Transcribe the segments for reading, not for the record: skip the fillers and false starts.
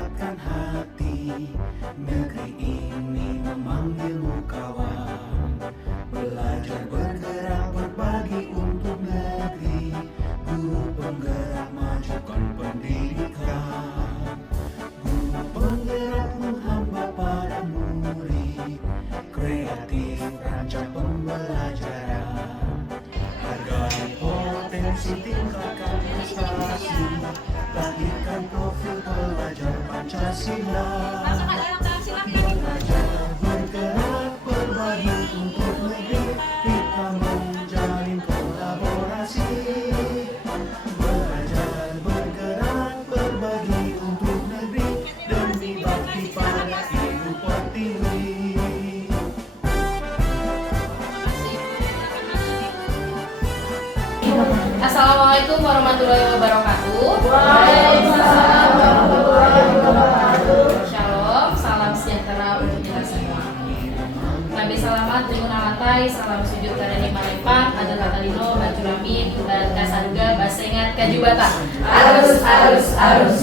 kuatkan hati. Negeri ini memanggilmu kawan. Belajar bergerak berbagi untuk negeri. Guru penggerak majukan pendidikan. Guru penggerak menghamba pada murid. Kreatif rancang pembelajaran. Hargai potensi, tingkatkan prestasi. Lahirkan profil pelajar Pancasila. Belajar bergerak berbagi untuk negeri. Kita menjalin kolaborasi. Belajar bergerak berbagi untuk negeri. Demi bakti pada Ibu Pertiwi. Assalamualaikum warahmatullahi wabarakatuh. Waalaikumsalam warahmatullahi wabarakatuh. Shalom, salam sejahtera untuk kita semua. Nabi salamat, Tribun Alatai, salam sujud karena Marempang, ada Katalino, Bacuramin, dan Kasaduga, Basengat, Kajubata. Arus.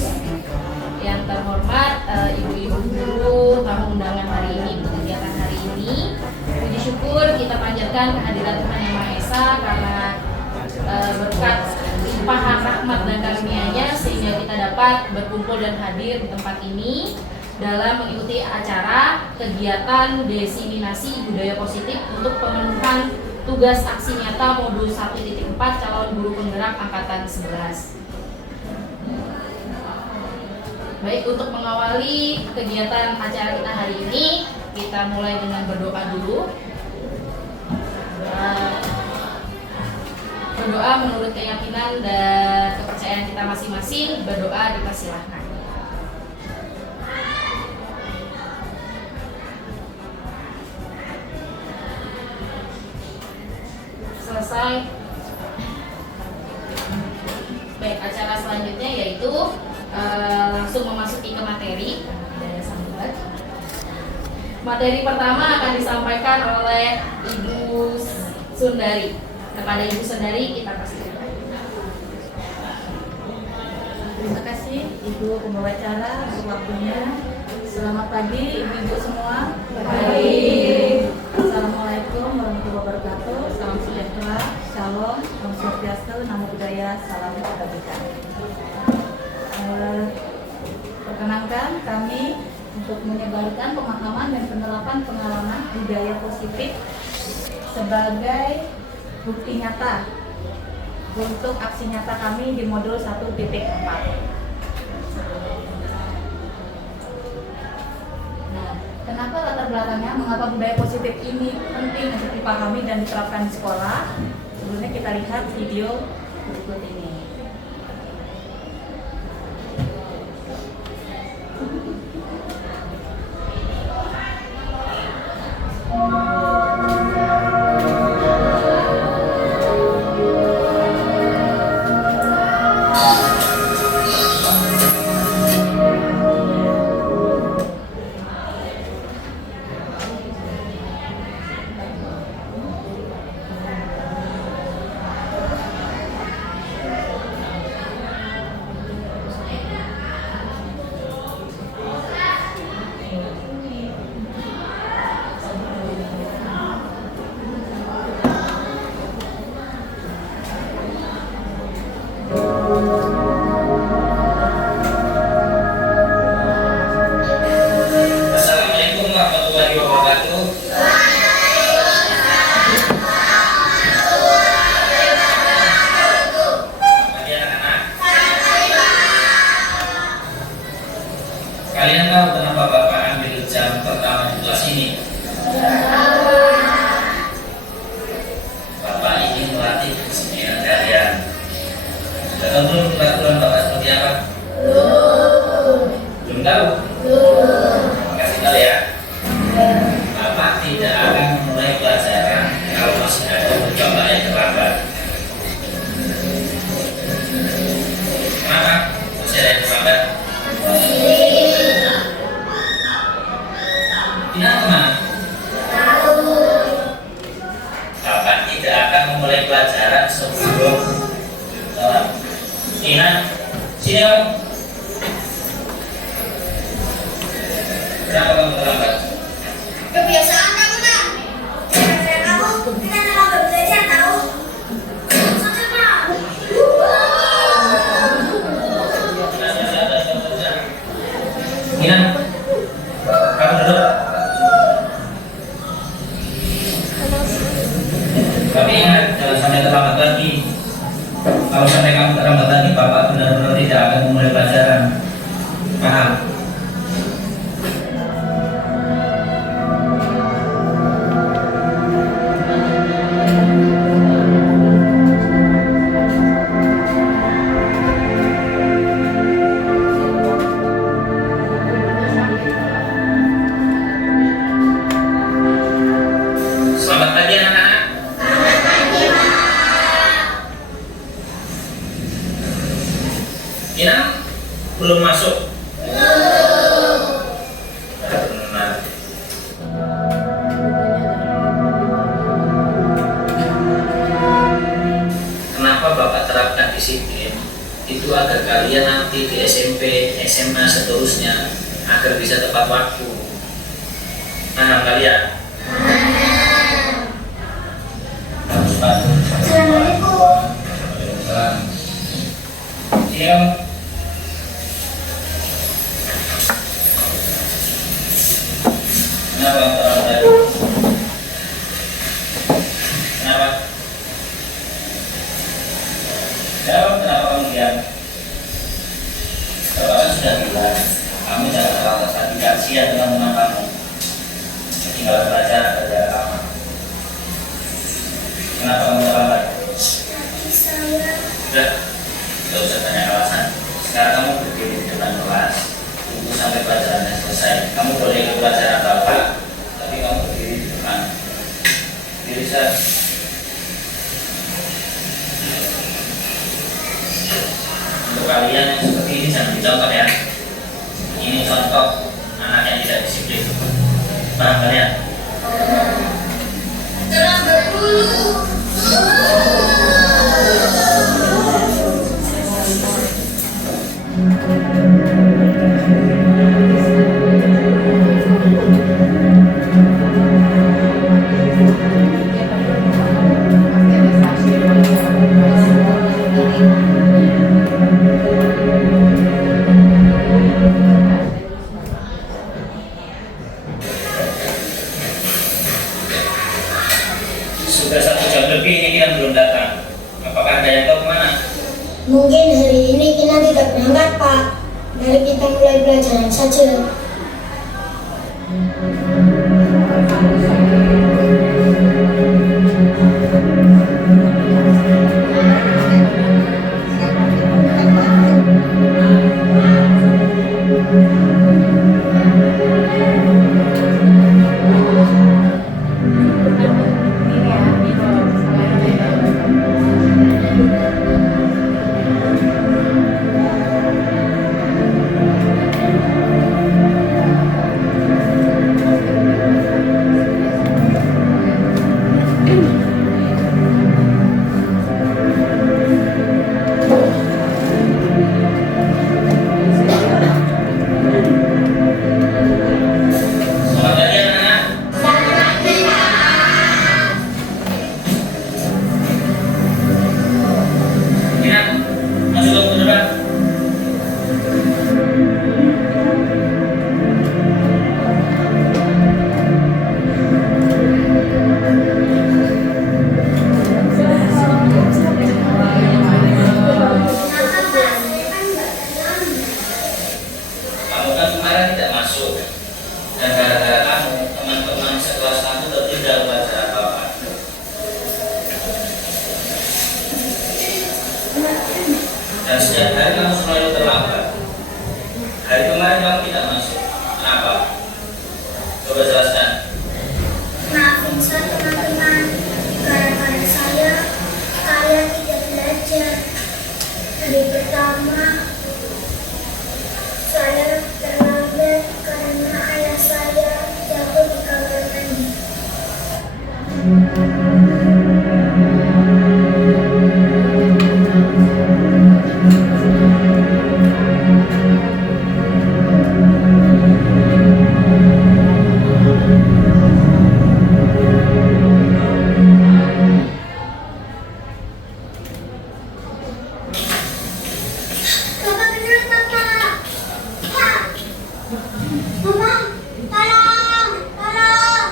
Yang terhormat, ibu-ibu guru, tamu undangan hari ini, untuk kegiatan hari ini. Puji syukur kita panjatkan kehadiran Tuhan Yang Maha Esa karena berkat limpahan rahmat dan karunia-Nya sehingga kita dapat berkumpul dan hadir di tempat ini dalam mengikuti acara kegiatan diseminasi budaya positif untuk pemenuhan tugas aksi nyata modul 1.4 calon guru penggerak angkatan 11. Baik, untuk mengawali kegiatan acara kita hari ini, kita mulai dengan berdoa dulu. Berdoa menurut keyakinan dan kepercayaan kita masing-masing. Berdoa dipersilahkan. Selesai. Baik, acara selanjutnya yaitu langsung memasuki ke materi. Daya sambat. Materi pertama akan disampaikan oleh Ibu Sundari. Kepada Ibu Sundari kita kasih. Terima kasih Ibu pembawa acara untuk waktunya. Selamat pagi Ibu-ibu semua. Baik. Assalamualaikum warahmatullahi wabarakatuh. Salam sejahtera, shalom, om swastiastu, namo buddhaya, salam kebajikan. Perkenankan kami untuk menyebarkan pemahaman dan penerapan pengalaman budaya positif sebagai bukti nyata untuk aksi nyata kami di modul 1.4. Nah, kenapa latar belakangnya, mengapa budaya positif ini penting untuk dipahami dan diterapkan di sekolah? Sebelumnya kita lihat video berikut ini. Assalamualaikum warahmatullahi wabarakatuh. Pagi anak-anak. Kalian tahu kenapa Bapak ambil jam pertama di kelas ini? Bapak ingin melatih kesenian kalian. Sudah tahu belum peraturan Bapak seperti apa? Belum tahu? Kasih tahu ya. Bapak tidak akan memulai pelajaran kalau masih ada beberapa yang terlambat. Kenapa? Masih ada yang terlambat? Tidak kemana? Bapak tidak akan memulai pelajaran sebelum Ina, sini kamu. Ina, kamu duduk. Tapi ingat, jangan sampai terlambat lagi. Kalau sampai kamu terlambat lagi, Bapak benar-benar tidak akan memulai pelajaran. Paham? Selamat pagi anak-anak. Ina, belum masuk? Benar. Kenapa Bapak terapkan disiplin? Itu agar kalian nanti di SMP, SMA seterusnya agar bisa tepat waktu. Paham kalian? Assalamualaikum. Diam. Kenapa orang tadi? Kenapa? Jawab, kenapa kamu diam? Bapak kan sudah bilang, kamu jangan terlalu sakit kasihan dengan teman kamu. Ketinggalan belajar ada lama. Kenapa kamu terlambat? Sudah, tidak usah tanya alasan. Sekarang kamu berdiri di depan kelas, tunggu sampai pelajarannya selesai. Kamu boleh ikut pelajaran Bapak, tapi kamu berdiri di depan. Diri saya. Untuk kalian yang seperti ini jangan dicontoh ya. Ini contoh anak yang tidak disiplin. Paham kalian? Terlambat dulu. Sudah 1 jam lebih ini Kinan belum datang. Apakah ada yang tahu kemana? Mungkin hari ini kita tidak berangkat, Pak. Mari kita mulai pelajaran saja. Dan setiap hari kamu selalu terlambat. Hari kemarin kamu tidak masuk. Kenapa? Coba jelaskan. Maafin saya teman-teman, gara-gara saya kalian tidak belajar. Hari pertama saya terlambat karena ayah saya jatuh di kamar mandi. Bapak benar, Bapak. Pak. Mama, tolong, tolong.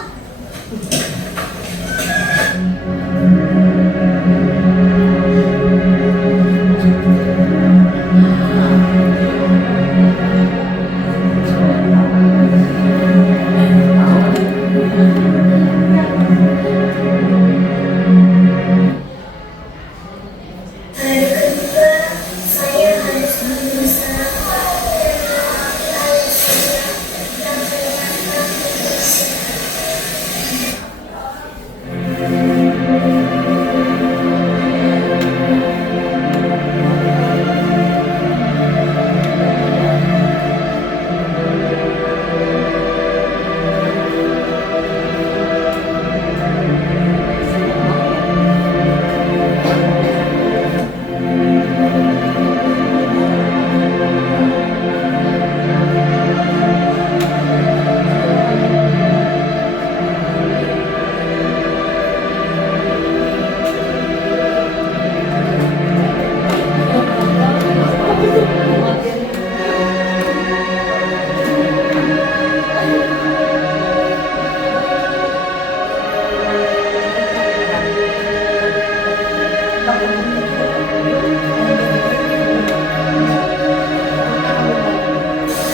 Hari kedua, saya harus berusaha dan melewati ayah saya yang ternyata berdosa.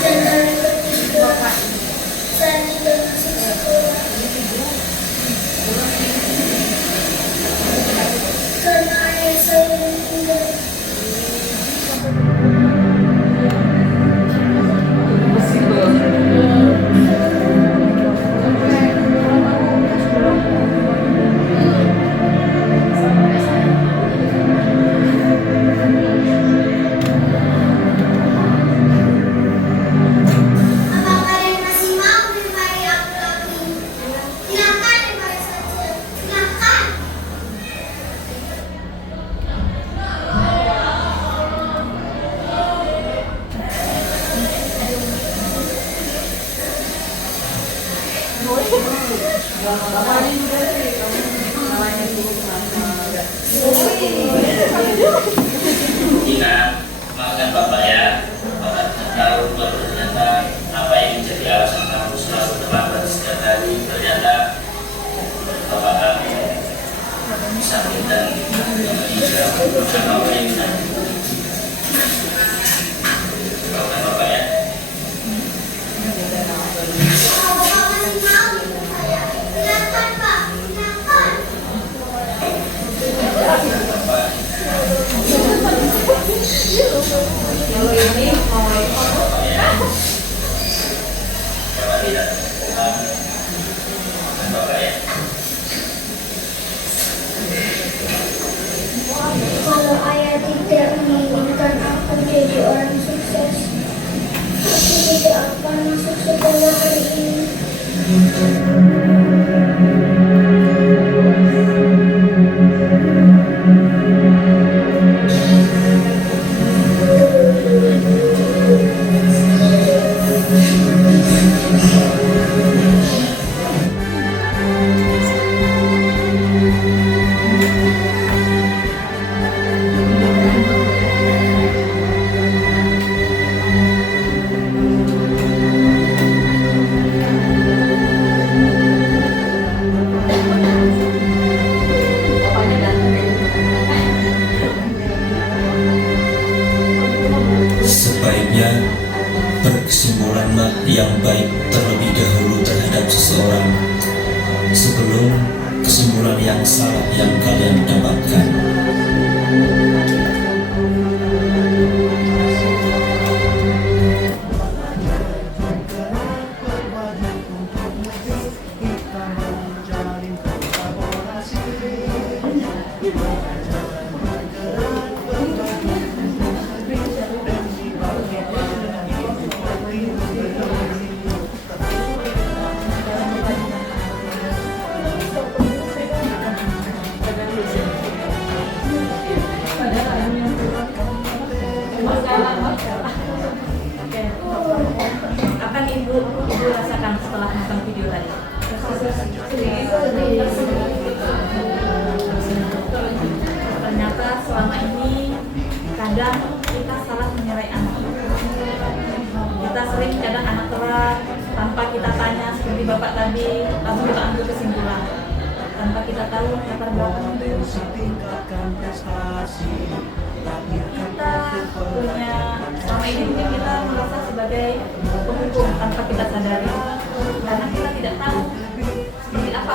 Dan hari ketiga, saya tidak masuk sekolah karena ayah saya meninggal. Apa kalian masih mau memari aku lagi? Silakan memari saja. Silakan. Ingat, maafkan Bapak ya. Bapak tidak tahu kalau ternyata apa yang menjadi alasan kamu selalu terlambat setiap hari. Ternyata Bapak kami sakit dan meninggal. Maka Bapak yang minta. Maafkan Bapak ya. Kalau Bapak masih mau ikut saya, silakan Pak. Silakan. Bapak. Bapak ya. Bapak tidak paham. Maafkan Bapak ya. Kalau ayah tidak menginginkan aku jadi orang sukses, aku tidak akan masuk sekolah hari ini. Sebaiknya berkesimpulanlah yang baik terlebih dahulu terhadap seseorang sebelum kesimpulan yang salah yang kalian dapatkan. Apa nih ibu rasakan setelah nonton video tadi? Ternyata selama ini kadang kita salah menilai anak. Kita sering kadang anak telat, tanpa kita tanya seperti Bapak tadi, langsung kita ambil kesimpulan tanpa kita tahu latar belakang itu. tingkatkan prestasi. Kita punya, selama ini mungkin kita merasa sebagai penghukum tanpa kita sadari, karena kita tidak tahu seperti apa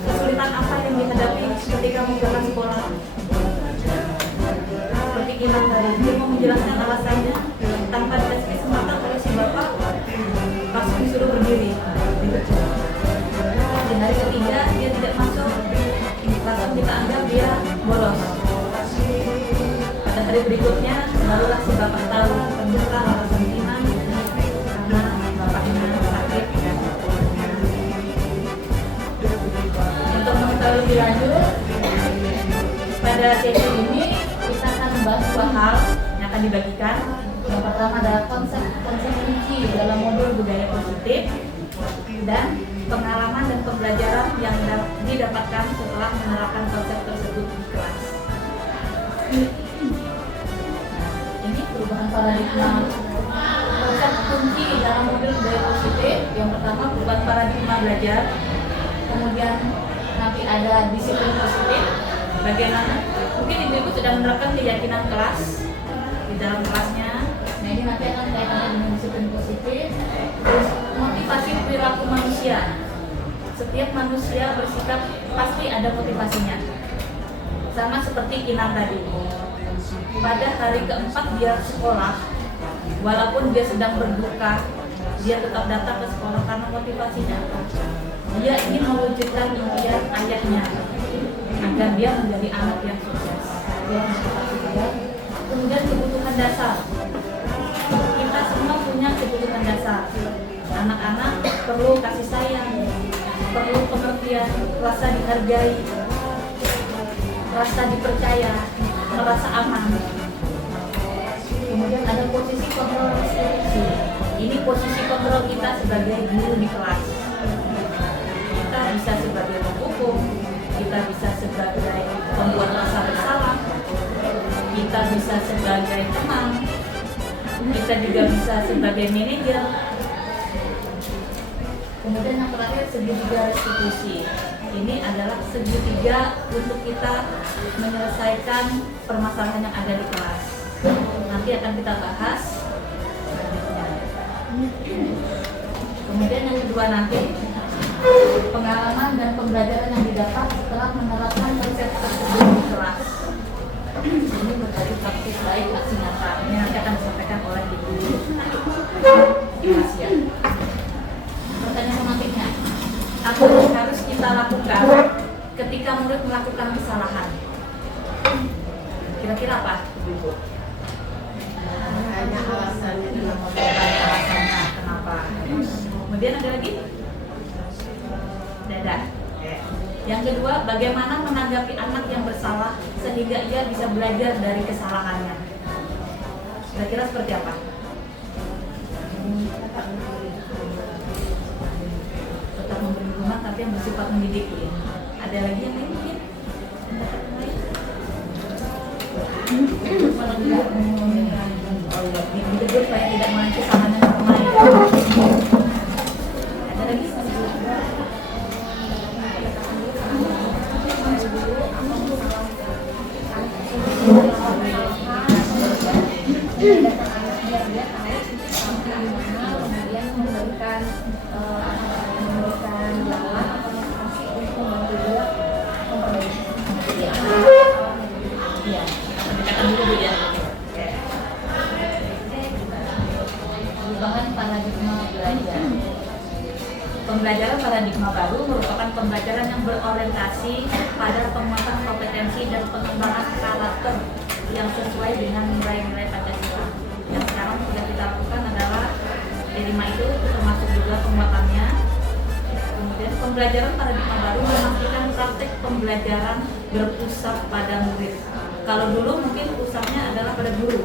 kesulitan apa yang dihadapi ketika menjalankan sekolah. Seperti Kinan tadi, dia mau menjelaskan alasannya tanpa dikasih kesempatan oleh si bapak, langsung disuruh berdiri. Di hari ketiga dia tidak masuk, langsung kita anggap dia bolos. Pada hari berikutnya barulah si bapak tahu ternyata alasan Kinan karena bapaknya sakit. Untuk mengetahui lebih lanjut, pada sesi ini kita akan membahas dua hal yang akan dibagikan. Yang pertama adalah konsep kunci dalam modul budaya positif dan pengalaman dan pembelajaran yang didapatkan setelah menerapkan konsep tersebut di kelas. Ini perubahan paradigma. Konsep kunci dalam modul budaya positif yang pertama perubahan paradigma belajar, kemudian nanti ada disiplin positif. Bagaimana? Mungkin ibu-ibu sudah menerapkan keyakinan kelas di dalam kelasnya. Nah ini nanti akan kaitannya dengan disiplin positif. Terus motivasi perilaku manusia. Setiap manusia bersikap pasti ada motivasinya. Sama seperti Kinan tadi. Pada hari keempat dia sekolah, walaupun dia sedang berduka, dia tetap datang ke sekolah karena motivasinya apa? Dia ingin mewujudkan impian ayahnya agar dia menjadi anak yang sukses. Kemudian kebutuhan dasar. Kita semua punya kebutuhan dasar. Anak-anak perlu kasih sayang, perlu pengertian, rasa dihargai, rasa dipercaya, merasa aman. Kemudian ada posisi kontrol instruksi. Ini posisi kontrol kita sebagai guru di kelas. Kita bisa sebagai penghukum, kita bisa sebagai pembuat rasa bersalah, kita bisa sebagai teman, kita juga bisa sebagai manajer. Kemudian yang terakhir segitiga restitusi. Ini adalah segitiga untuk kita menyelesaikan permasalahan yang ada di kelas. Nanti akan kita bahas selanjutnya. Kemudian yang kedua nanti pengalaman dan pembelajaran yang didapat setelah menerapkan konsep tersebut di kelas. Ini menjadi praktik baik aksi nyata. Ini nanti akan disampaikan oleh Ibu Asia. Pertanyaan selanjutnya, apa yang harus kita lakukan ketika murid melakukan kesalahan? Kira-kira apa, Ibu? Hanya alasannya dalam Alasannya kenapa? Kemudian ada lagi? Dadah. Yang kedua, bagaimana menanggapi anak yang bersalah sehingga ia bisa belajar dari kesalahannya? Kira-kira seperti apa? Tetap memberi dukungan tapi yang bersifat mendidik. Ya. Ada lagi yang lain mungkin? Ditegur supaya tidak mengalami kesalahan yang lain. Ada lagi? kemudian memberikan lawan atau motivasi untuk membantu dia memperbaiki. Iya, pendekatan dulu Bu ya. Perubahan paradigma belajar. Pembelajaran paradigma baru merupakan pembelajaran yang berorientasi pada penguatan kompetensi dan pengembangan karakter yang sesuai dengan nilai-nilai Pancasila. Yang sekarang sudah kita lakukan adalah D5 itu termasuk juga penguatannya. Kemudian pembelajaran paradigma baru memastikan praktek pembelajaran berpusat pada murid. Kalau dulu mungkin pusatnya adalah pada guru.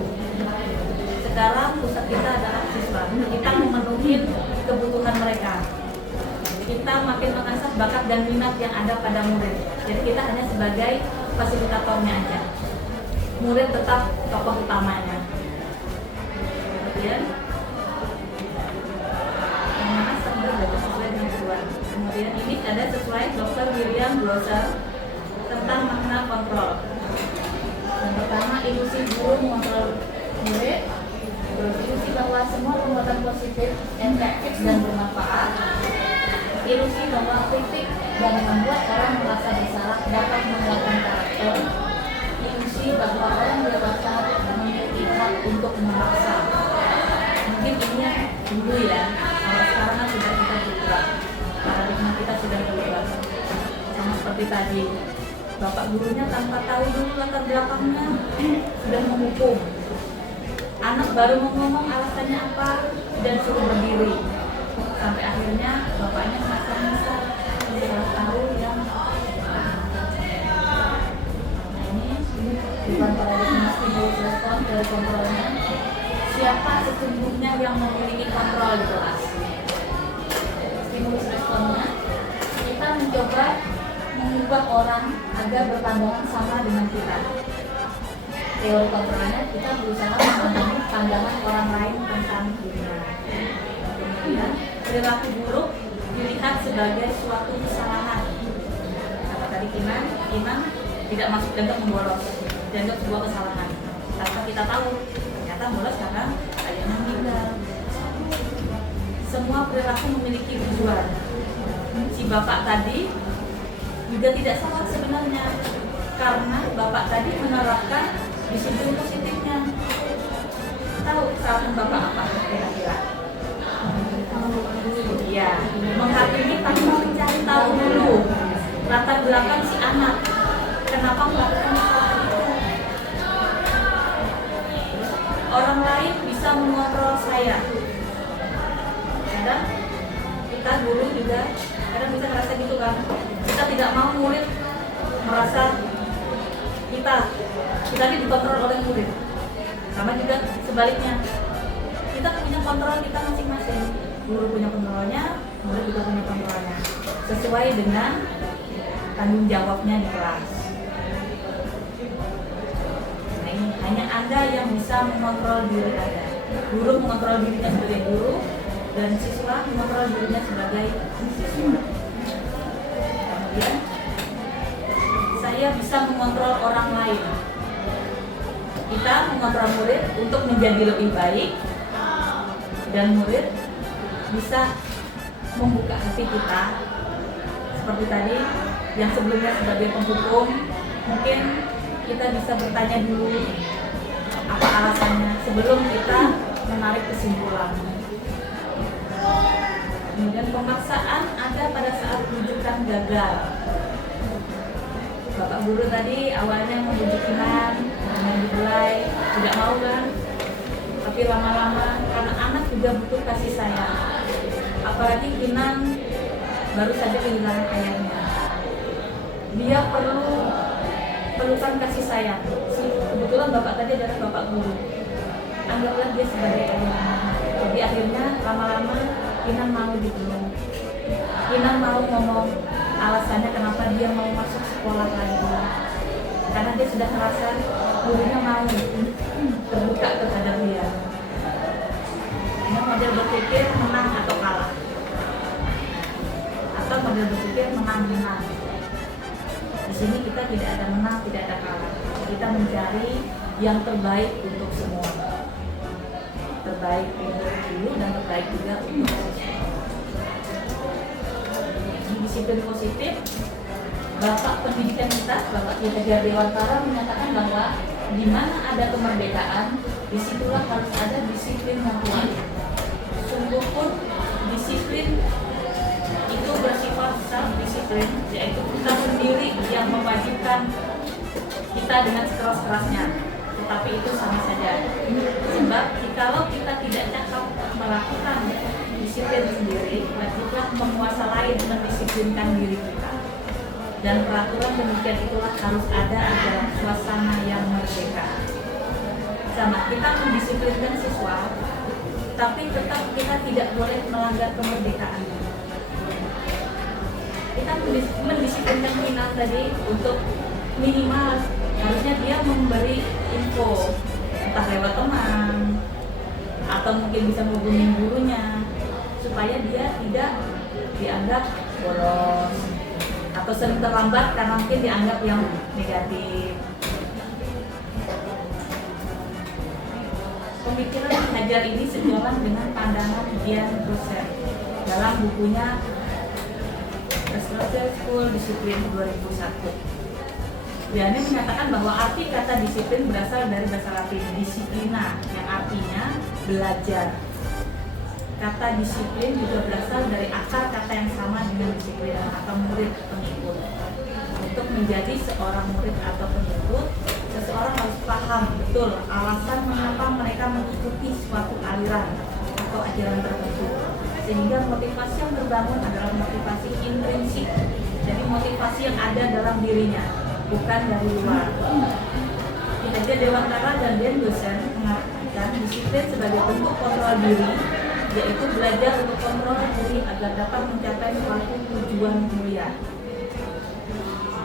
Sekarang pusat kita adalah siswa. Kita memenuhi kebutuhan mereka. Kita makin mengasah bakat dan minat yang ada pada murid. Jadi kita hanya sebagai fasilitatornya aja. Murid tetap tokoh utamanya. Kemudian yang mana browser tentang makna kontrol. Yang pertama, ilusi guru mengontrol murid. Terus ilusi bahwa semua perbuatan positif, efektif dan bermanfaat. Ilusi bahwa kritik dan membuat orang merasa bersalah dapat menguatkan karakter. Ilusi bahwa orang dewasa memiliki hak untuk memaksa. Mungkin ini dulu ya, kalau sekarang kan sudah kita berubah, paradigma kita sudah berubah. Sama seperti tadi, bapak gurunya tanpa tahu dulu latar belakangnya sudah menghukum. Anak baru mau ngomong alasannya apa dan suruh berdiri. Sampai akhirnya bapaknya merasa salah tahu yang ini bukan paradigma stimulus respon dari kontrolnya. Siapa sesungguhnya yang memiliki kontrol di kelas? Stimulus responnya, kita mencoba mengubah orang agar berpandangan sama dengan kita. Teori kontrolnya, kita berusaha memahami pandangan orang lain tentang dunia. Kemudian, perilaku buruk dilihat sebagai suatu kesalahan. Kata tadi Iman tidak masuk dianggap membolos, dianggap sebuah kesalahan. Tanpa kita tahu, ternyata bolos karena ayahnya meninggal. Semua perilaku memiliki tujuan. Si bapak tadi juga tidak salah sebenarnya, karena bapak tadi menerapkan disiplin positifnya. Tahu kesalahan bapak apa kira-kira? Iya, menghakimi tanpa mencari tahu dulu latar belakang si anak. Kenapa melakukan kesalahan itu? Orang lain bisa mengontrol saya. Kadang kita guru juga kadang bisa merasa gitu kan. Kita tidak mau murid merasa kita dikontrol oleh murid. Sama juga sebaliknya, kita punya kontrol kita masing-masing. Guru punya kontrolnya, murid juga punya kontrolnya, sesuai dengan tanggung jawabnya di kelas. Nah, ini hanya Anda yang bisa mengontrol diri Anda. Guru mengontrol dirinya sebagai guru, dan siswa mengontrol dirinya sebagai siswa. Kemudian saya bisa mengontrol orang lain. Kita mengontrol murid untuk menjadi lebih baik, dan murid bisa membuka hati kita. Seperti tadi, yang sebelumnya sebagai penghukum, mungkin kita bisa bertanya dulu apa alasannya sebelum kita menarik kesimpulan. Kemudian pemaksaan ada pada saat rujukan gagal. Bapak guru tadi awalnya membujuk Iman, dengan dimulai tidak mau kan, tapi lama-lama karena anak juga butuh kasih sayang. Apalagi Iman baru saja kehilangan ayahnya, dia perlu pelukan kasih sayang. Kebetulan bapak tadi adalah bapak guru, anggaplah dia sebagai ayahnya. Jadi akhirnya lama-lama Iman mau dipeluk. Iman mau ngomong alasannya kenapa dia mau masuk sekolah lagi, karena dia sudah merasa gurunya mau terbuka terhadap dia. Ini model berpikir menang atau kalah, atau model berpikir menang-menang. Di sini kita tidak ada menang, tidak ada kalah. Kita mencari yang terbaik untuk semua, terbaik untuk guru dan terbaik juga untuk siswa. Disiplin positif, Bapak pendidikan kita, Bapak Ki Dewantara menyatakan bahwa di mana ada kemerdekaan, disitulah harus ada disiplin yang kuat. Sungguh pun disiplin itu bersifat self-disiplin, yaitu kita sendiri yang mewajibkan kita dengan sekeras-kerasnya. Tetapi itu sama saja, sebab kalau kita tidak cakap melakukan disiplin sendiri, wajiblah penguasa lain mendisiplinkan diri kita. Dan peraturan demikian itulah harus ada dalam suasana yang merdeka. Sama, kita mendisiplinkan siswa, tapi tetap kita tidak boleh melanggar kemerdekaan. Kita mendisiplinkan Iman tadi untuk minimal harusnya dia memberi info, entah lewat teman atau mungkin bisa menghubungi gurunya, supaya dia tidak dianggap bolos atau sering terlambat karena mungkin dianggap yang negatif. Pemikiran mengajar ini sejalan dengan pandangan Dian Russell dalam bukunya Russell School Discipline 2001. Dian menyatakan bahwa arti kata disiplin berasal dari bahasa Latin disciplina yang artinya belajar. Kata disiplin juga berasal dari akar kata yang sama dengan disiplin atau murid pengikut. Untuk menjadi seorang murid atau pengikut, seseorang harus paham betul alasan mengapa mereka mengikuti suatu aliran atau ajaran tertentu. Sehingga motivasi yang terbangun adalah motivasi intrinsik. Jadi motivasi yang ada dalam dirinya, bukan dari luar. Ki Hajar Dewantara dan Dian Russell mengatakan disiplin sebagai bentuk kontrol diri, yaitu belajar untuk kontrol diri agar dapat mencapai suatu tujuan mulia,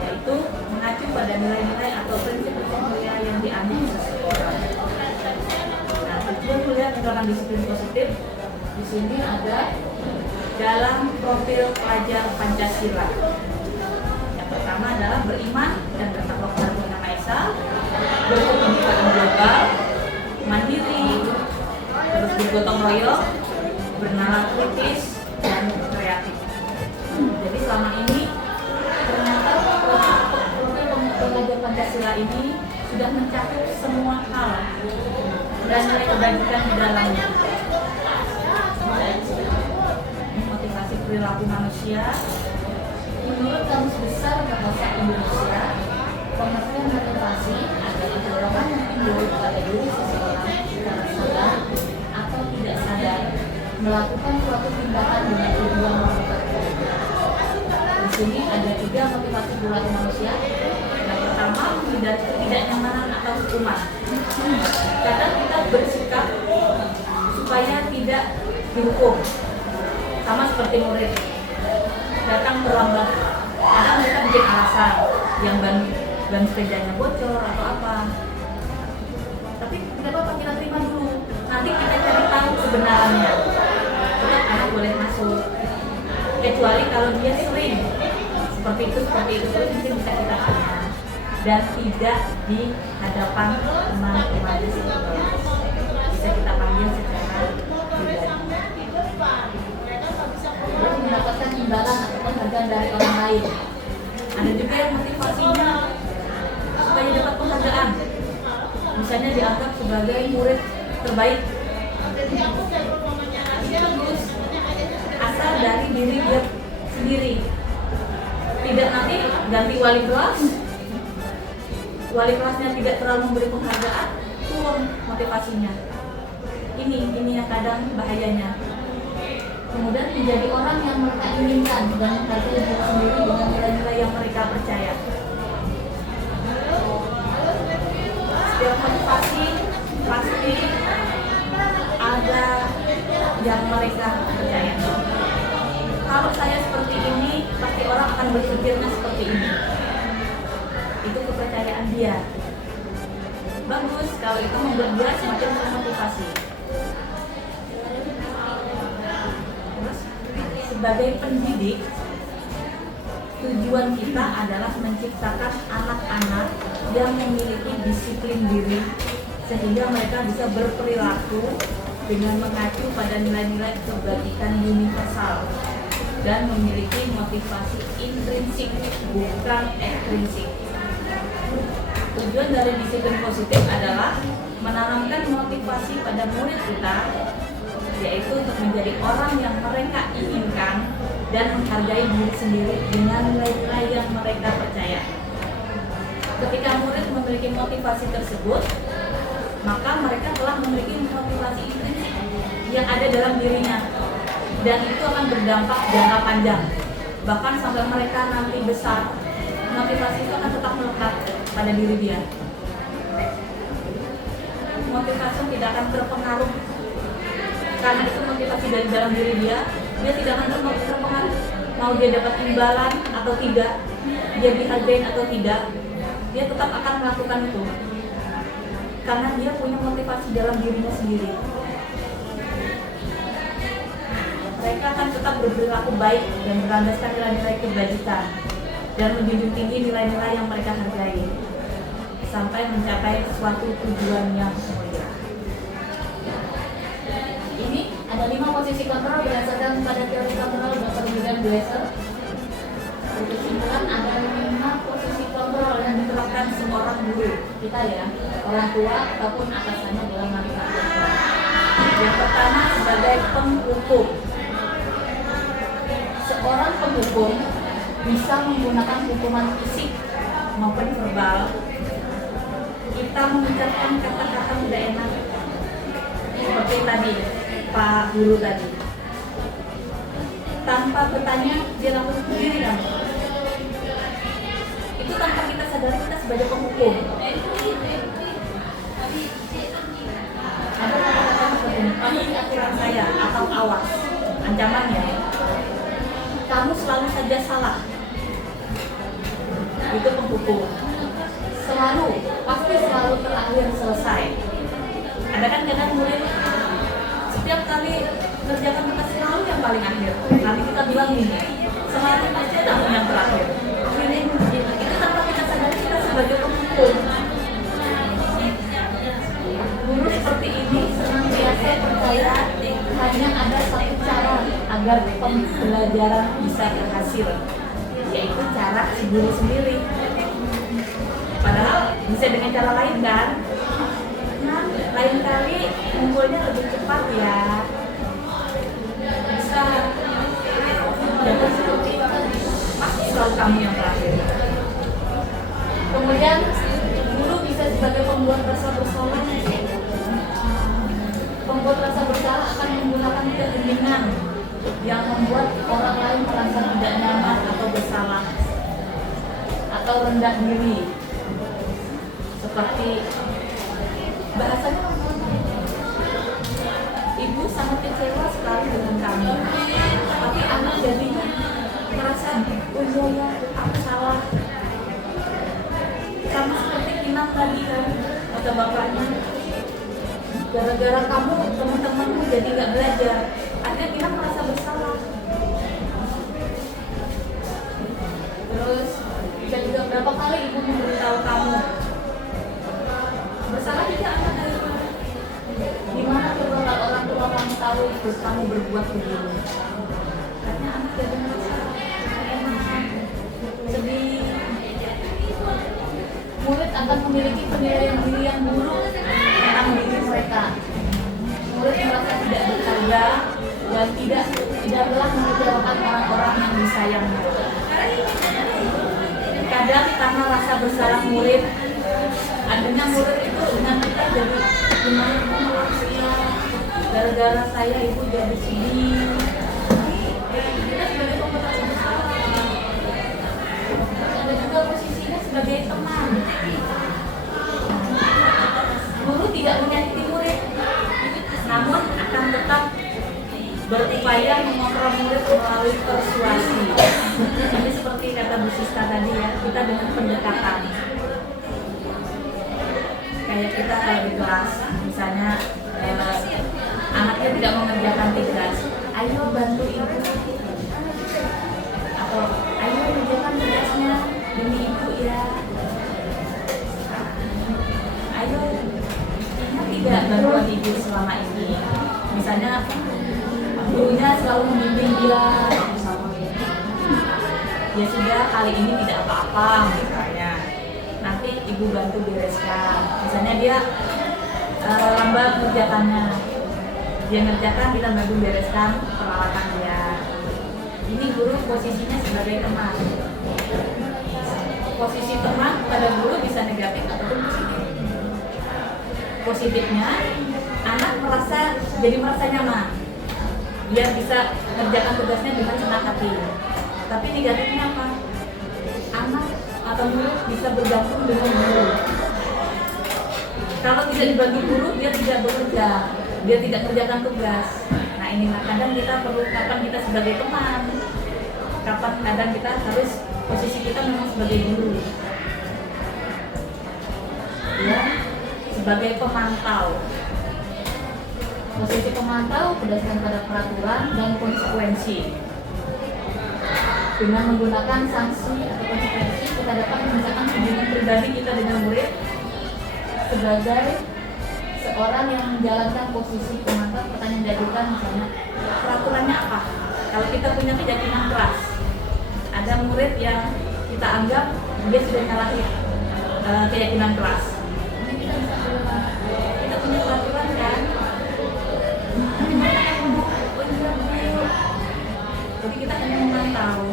yaitu mengacu pada nilai-nilai atau prinsip-prinsip mulia yang dianut seseorang. Nah, tujuan mulia dalam disiplin positif di sini ada dalam profil pelajar Pancasila. Yang pertama adalah beriman dan bertakwa kepada Tuhan Yang Maha Esa, berkebinekaan global, mandiri, terus bergotong royong, bernalar kritis, dan kreatif. Jadi selama ini ternyata profil pelajar Pancasila ini sudah mencakup semua hal dan nilai kebajikan di dalamnya. Motivasi perilaku manusia. Menurut Kamus Besar Bahasa Indonesia, pengertian motivasi adalah dorongan yang timbul pada diri seseorang secara sadar atau tidak sadar melakukan suatu tindakan dengan tujuan tertentu. Di sini ada 3 motivasi perilaku manusia. Yang pertama, menghindari ketidaknyamanan atau hukuman. Kadang kita bersikap supaya tidak dihukum. Sama seperti murid datang terlambat, kadang mereka bikin alasan yang ban sepedanya bocor atau apa. Tapi tidak apa-apa, kita terima dulu. Nanti kita cari tahu kebenarannya. Tetap anak boleh masuk. Kecuali kalau dia sering seperti itu terus mungkin bisa kita tanya dan tidak di hadapan teman-teman di sekolah. Bisa kita panggil secara pribadi. Mendapatkan imbalan atau penghargaan dari orang lain. Ada juga yang motivasinya supaya dapat penghargaan, misalnya dianggap sebagai murid terbaik. Itu bagus, asal dari diri dia sendiri, tidak nanti ganti wali kelasnya tidak terlalu memberi penghargaan, turun motivasinya. Ini yang kadang bahayanya. Kemudian menjadi orang yang mereka inginkan dan menghargai diri sendiri dengan nilai-nilai yang mereka percaya. Setiap motivasi pasti ada yang mereka percaya. Kalau saya seperti ini, pasti orang akan berpikirnya seperti ini. Itu kepercayaan dia. Bagus kalau itu membuat dia semakin termotivasi. Sebagai pendidik, tujuan kita adalah menciptakan anak-anak yang memiliki disiplin diri sehingga mereka bisa berperilaku dengan mengacu pada nilai-nilai kebajikan universal dan memiliki motivasi intrinsik bukan ekstrinsik. Tujuan dari disiplin positif adalah menanamkan motivasi pada murid kita, yaitu untuk menjadi orang yang mereka inginkan dan menghargai diri sendiri dengan nilai-nilai yang mereka percaya. Ketika murid memiliki motivasi tersebut, maka mereka telah memiliki motivasi intrinsik yang ada dalam dirinya, dan itu akan berdampak jangka panjang. Bahkan sampai mereka nanti besar, motivasi itu akan tetap melekat pada diri dia. Motivasi tidak akan terpengaruh karena itu motivasi dari dalam diri dia tidak akan terpengaruh mau dia dapat imbalan atau tidak, dia dihargain atau tidak, dia tetap akan melakukan itu karena dia punya motivasi dalam dirinya sendiri. Mereka akan tetap berperilaku baik dan berlandaskan nilai-nilai kebajikan dan menjunjung tinggi nilai-nilai yang mereka hargai sampai mencapai suatu tujuan yang mulia. Ini ada 5 posisi kontrol berdasarkan pada teori kontrol Dr. William Glasser. Kesimpulan ada 5 posisi kontrol yang diterapkan seorang guru kita ya, orang tua ataupun atasannya dalam melakukan kontrol. Yang pertama sebagai penghukum. Seorang penghukum bisa menggunakan hukuman fisik maupun verbal. Kita mengucapkan kata-kata tidak enak seperti tadi Pak Guru tadi. Tanpa bertanya dia langsung sendiri kan. Itu tanpa kita sadari kita sebagai penghukum. Ada kata-kata seperti ini, kamu ini aturan saya atau awas, ancamannya. Kamu selalu saja salah. Itu penghukum. Selalu, pasti selalu terakhir selesai. Ada kan kadang murid setiap kali kerjakan tugas selalu yang paling akhir. Nanti kita bilang gini, selalu pasti kamu yang terakhir. Ini itu tanpa kita sadari kita sebagai penghukum. Guru seperti ini senantiasa percaya hanya ada satu cara agar pembelajaran bisa berhasil, yaitu cara si guru sendiri. Padahal bisa dengan cara lain kan? Nah, lain kali ngumpulnya lebih cepat ya. Bisa. Jangan seperti itu. Pasti selalu kamu yang terakhir. Kemudian guru bisa sebagai pembuat rasa bersalah. Pembuat rasa bersalah akan menggunakan keheningan yang membuat orang lain merasa tidak nyaman atau bersalah atau rendah diri. Seperti bahasanya, ibu sangat kecewa sekali dengan kami, tapi anak jadinya merasa oh ya aku salah. Sama seperti Kinam tadi kan, kata bapaknya, gara-gara kamu teman-temanmu jadi nggak belajar, akhirnya Kinam merasa bersalah. Terus bisa juga berapa kali ibu memberitahu kamu bersalah juga anak dari mana? Gimana coba kalau orang tua kamu tahu terus kamu berbuat begini? Karena anak jadi merasa enak, sedih. Murid akan memiliki penilaian diri yang buruk tentang diri mereka. Murid merasa tidak berharga dan tidaklah mengecewakan orang-orang yang disayangnya. Kadang karena rasa bersalah murid, adanya murid itu dengan kita jadi gimana maaf ya, gara-gara saya ibu jadi sedih. Kita sebagai pembuat rasa bersalah. Ada juga posisinya sebagai teman. Guru tidak menyakiti murid, namun akan tetap berupaya mengontrol murid melalui persuasi. Ini seperti kata Bu Siska tadi ya, kita dengan pendekatan. Kayak kita kalau di kelas, misalnya anaknya tidak mengerjakan tugas, ayo bantu ibu, atau ayo kerjakan tugasnya demi ibu ya. Ayo, ingat tidak bantuan ibu selama ini. Misalnya gurunya selalu membimbing dia, ya sudah kali ini tidak apa-apa misalnya. Nanti ibu bantu bereskan. Misalnya dia lambat mengerjakannya, dia ngerjakan, kita bantu bereskan peralatan dia. Ini guru posisinya sebagai teman. Posisi teman pada guru bisa negatif ataupun positif. Positifnya, anak jadi merasa nyaman, dia bisa mengerjakan tugasnya dengan senang hati. Tapi negatifnya apa? Anak atau murid bisa bergantung dengan guru. Kalau tidak dibantu guru, dia tidak bekerja, dia tidak kerjakan tugas. Nah ini kadang kita perlu, kapan kita sebagai teman, kapan kadang kita harus posisi kita memang sebagai guru, ya, sebagai pemantau. Posisi pemantau berdasarkan pada peraturan dan konsekuensi. Dengan menggunakan sanksi atau konsekuensi, kita dapat memisahkan hubungan pribadi kita dengan murid sebagai seorang yang menjalankan posisi pengantar. Pertanyaan diajukan misalnya, peraturannya apa? Kalau kita punya keyakinan keras, ada murid yang kita anggap dia sudah nyalahin keyakinan keras. Ini kita punya peraturan kan? Jadi kita hanya memantau.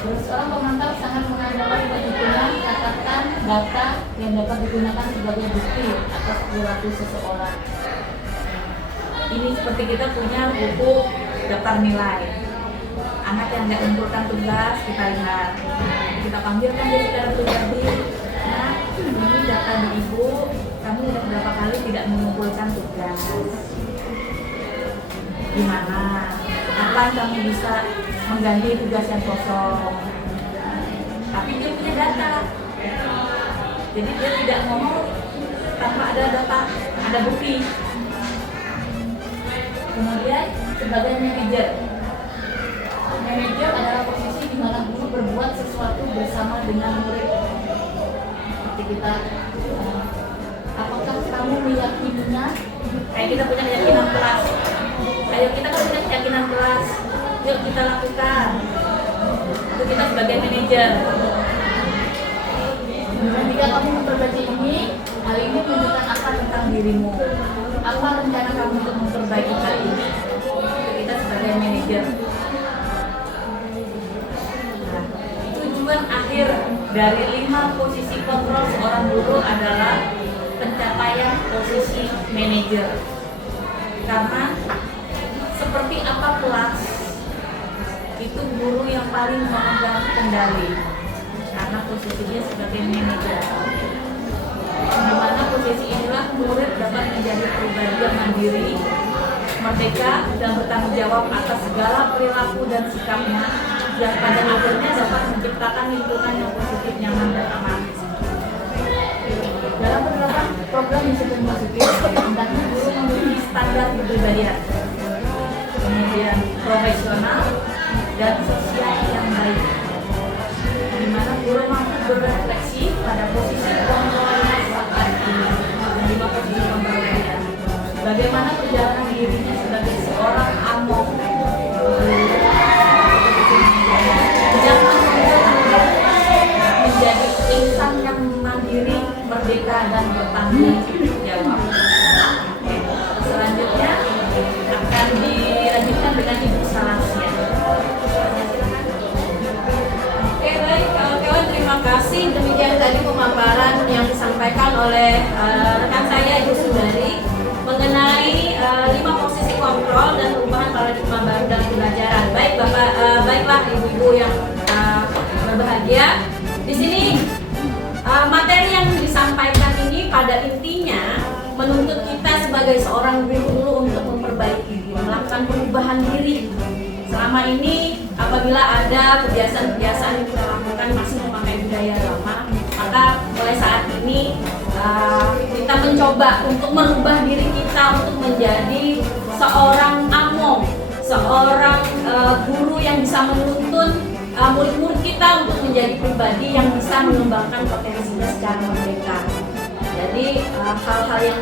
Terus seorang pemantau sangat mengandalkan perhitungan, catatan, data yang dapat digunakan sebagai bukti atas perilaku seseorang. Ini seperti kita punya buku daftar nilai. Anak yang nggak mengumpulkan tugas, kita lihat. Kita panggilkan dia secara pribadi. Nah, ini data di ibu, kamu udah berapa kali tidak mengumpulkan tugas? Gimana? Kapan kamu bisa mengganti tugas yang kosong? Tapi dia punya data. Jadi dia tidak ngomong tanpa ada data, ada bukti. Kemudian sebagai manajer. Manajer adalah posisi di mana guru berbuat sesuatu bersama dengan murid. Seperti kita, apakah kamu meyakininya? Kayak kita punya keyakinan keras. Ayo kita kan punya keyakinan keras. Yuk kita lakukan. Itu kita sebagai manajer. Jika kamu memperbaiki ini, hal ini menunjukkan apa tentang dirimu? Apa rencana kamu untuk memperbaiki hal ini? Itu kita sebagai manajer. Nah, tujuan akhir dari 5 posisi kontrol seorang guru adalah pencapaian posisi manajer. Karena seperti apa kelas, itu guru yang paling memegang kendali. Karena posisinya sebagai manajer. Di mana posisi inilah murid dapat menjadi pribadi yang mandiri, merdeka, dan bertanggung jawab atas segala perilaku dan sikapnya, yang pada akhirnya dapat menciptakan lingkungan yang positif, nyaman, dan aman. Dalam penerapan program disiplin positif, hendaknya guru memiliki standar kepribadian, kemudian profesional dan sosial yang baik, di mana guru mampu berefleksi pada posisi kontrolnya saat ini, dan 5 posisi kontrolnya. Bagaimana perjalanan dirinya sebagai seorang among, menjadi insan yang mandiri, merdeka, dan bertanggung jawab. Selanjutnya akan dilanjutkan dengan Ibu Salasia. Oke, baik kawan-kawan, terima kasih. Demikian tadi pemaparan yang disampaikan oleh rekan saya Ibu Sundari mengenai 5 posisi kontrol dan perubahan paradigma baru dalam pembelajaran. Baik baiklah ibu-ibu yang berbahagia. Di sini materi yang disampaikan ini pada intinya menuntut kita sebagai seorang guru untuk memperbaiki, melakukan perubahan diri. Selama ini apabila ada kebiasaan-kebiasaan yang kita lakukan masih memakai budaya lama, maka mulai saat ini kita mencoba untuk merubah diri kita untuk menjadi seorang among, seorang guru yang bisa menuntun murid-murid kita untuk menjadi pribadi yang bisa mengembangkan potensinya secara merdeka. Jadi hal-hal yang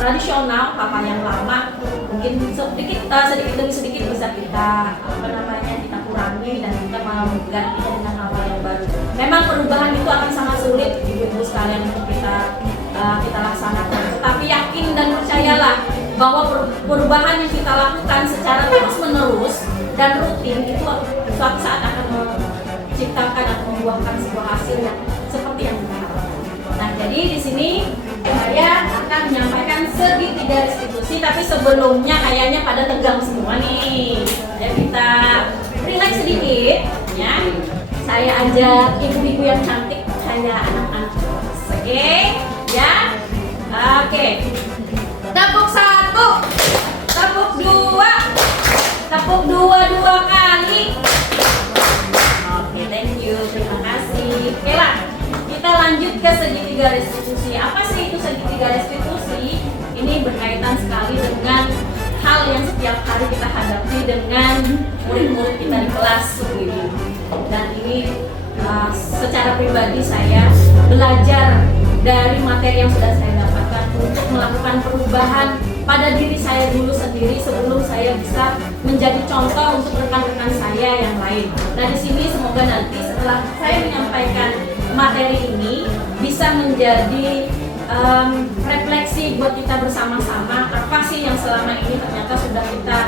tradisional, hal-hal yang lama mungkin sedikit demi sedikit bisa kita kita kurangi dan kita mengganti dengan hal-hal yang baru. Memang perubahan itu akan sangat sulit ibu-ibu sekalian untuk kita laksanakan. Tetapi yakin dan percayalah bahwa perubahan yang kita lakukan secara terus-menerus dan rutin itu suatu saat akan menciptakan atau membuahkan sebuah hasil yang seperti yang kita harapkan. Nah, jadi di sini saya akan menyampaikan segitiga restitusi, tapi sebelumnya kayaknya pada tegang semua nih. Ya, kita relax sedikit, ya. Saya ajak ibu-ibu yang cantik kayak anak-anak. Oke, ya. Oke. Tepuk 1, tepuk 2, tepuk 2 kali. Oke, thank you, terima kasih. Oke lah, kita lanjut ke segitiga restitusi. Apa sih itu segitiga restitusi? Ini berkaitan sekali dengan hal yang setiap hari kita hadapi dengan murid-murid kita di kelas ini. Dan ini secara pribadi saya belajar dari materi yang sudah saya dapatkan untuk melakukan perubahan pada diri saya dulu sendiri sebelum saya bisa menjadi contoh untuk rekan-rekan saya yang lain. Nah, di sini semoga nanti setelah saya menyampaikan materi ini bisa menjadi refleksi buat kita bersama-sama, apa sih yang selama ini ternyata sudah kita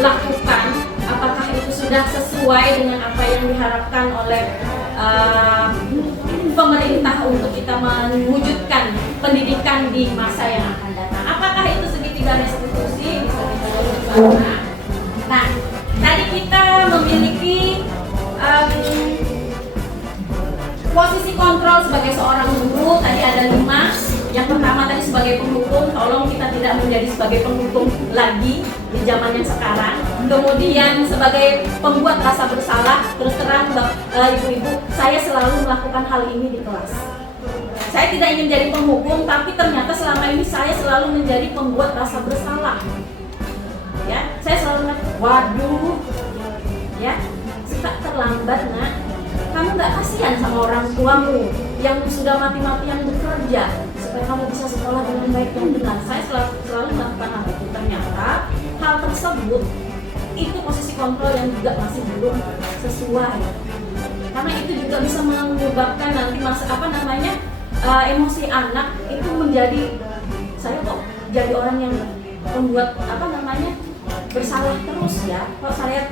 lakukan, apakah itu sudah sesuai dengan apa yang diharapkan oleh pemerintah untuk kita mewujudkan pendidikan di masa yang akan datang. Apakah itu segitiga restitusi bisa kita lihat bersama. Nah, tadi kita memiliki posisi kontrol sebagai seorang guru, tadi ada 5. Yang pertama tadi sebagai penghukum, tolong kita tidak menjadi sebagai penghukum lagi di zaman yang sekarang. Kemudian sebagai pembuat rasa bersalah, terus terang ibu-ibu, saya selalu melakukan hal ini di kelas. Saya tidak ingin jadi penghukum, tapi ternyata selama ini saya selalu menjadi pembuat rasa bersalah. Ya, saya selalu waduh, ya, suka terlambat nak. Kamu nggak kasihan sama orang tuamu yang sudah mati-matian bekerja supaya kamu bisa sekolah dengan baik dan benar. Saya selalu melakukan hal itu. Ternyata hal tersebut itu posisi kontrol yang juga masih belum sesuai. Karena itu juga bisa menyebabkan nanti emosi anak itu menjadi, saya kok jadi orang yang membuat bersalah terus ya. Kok saya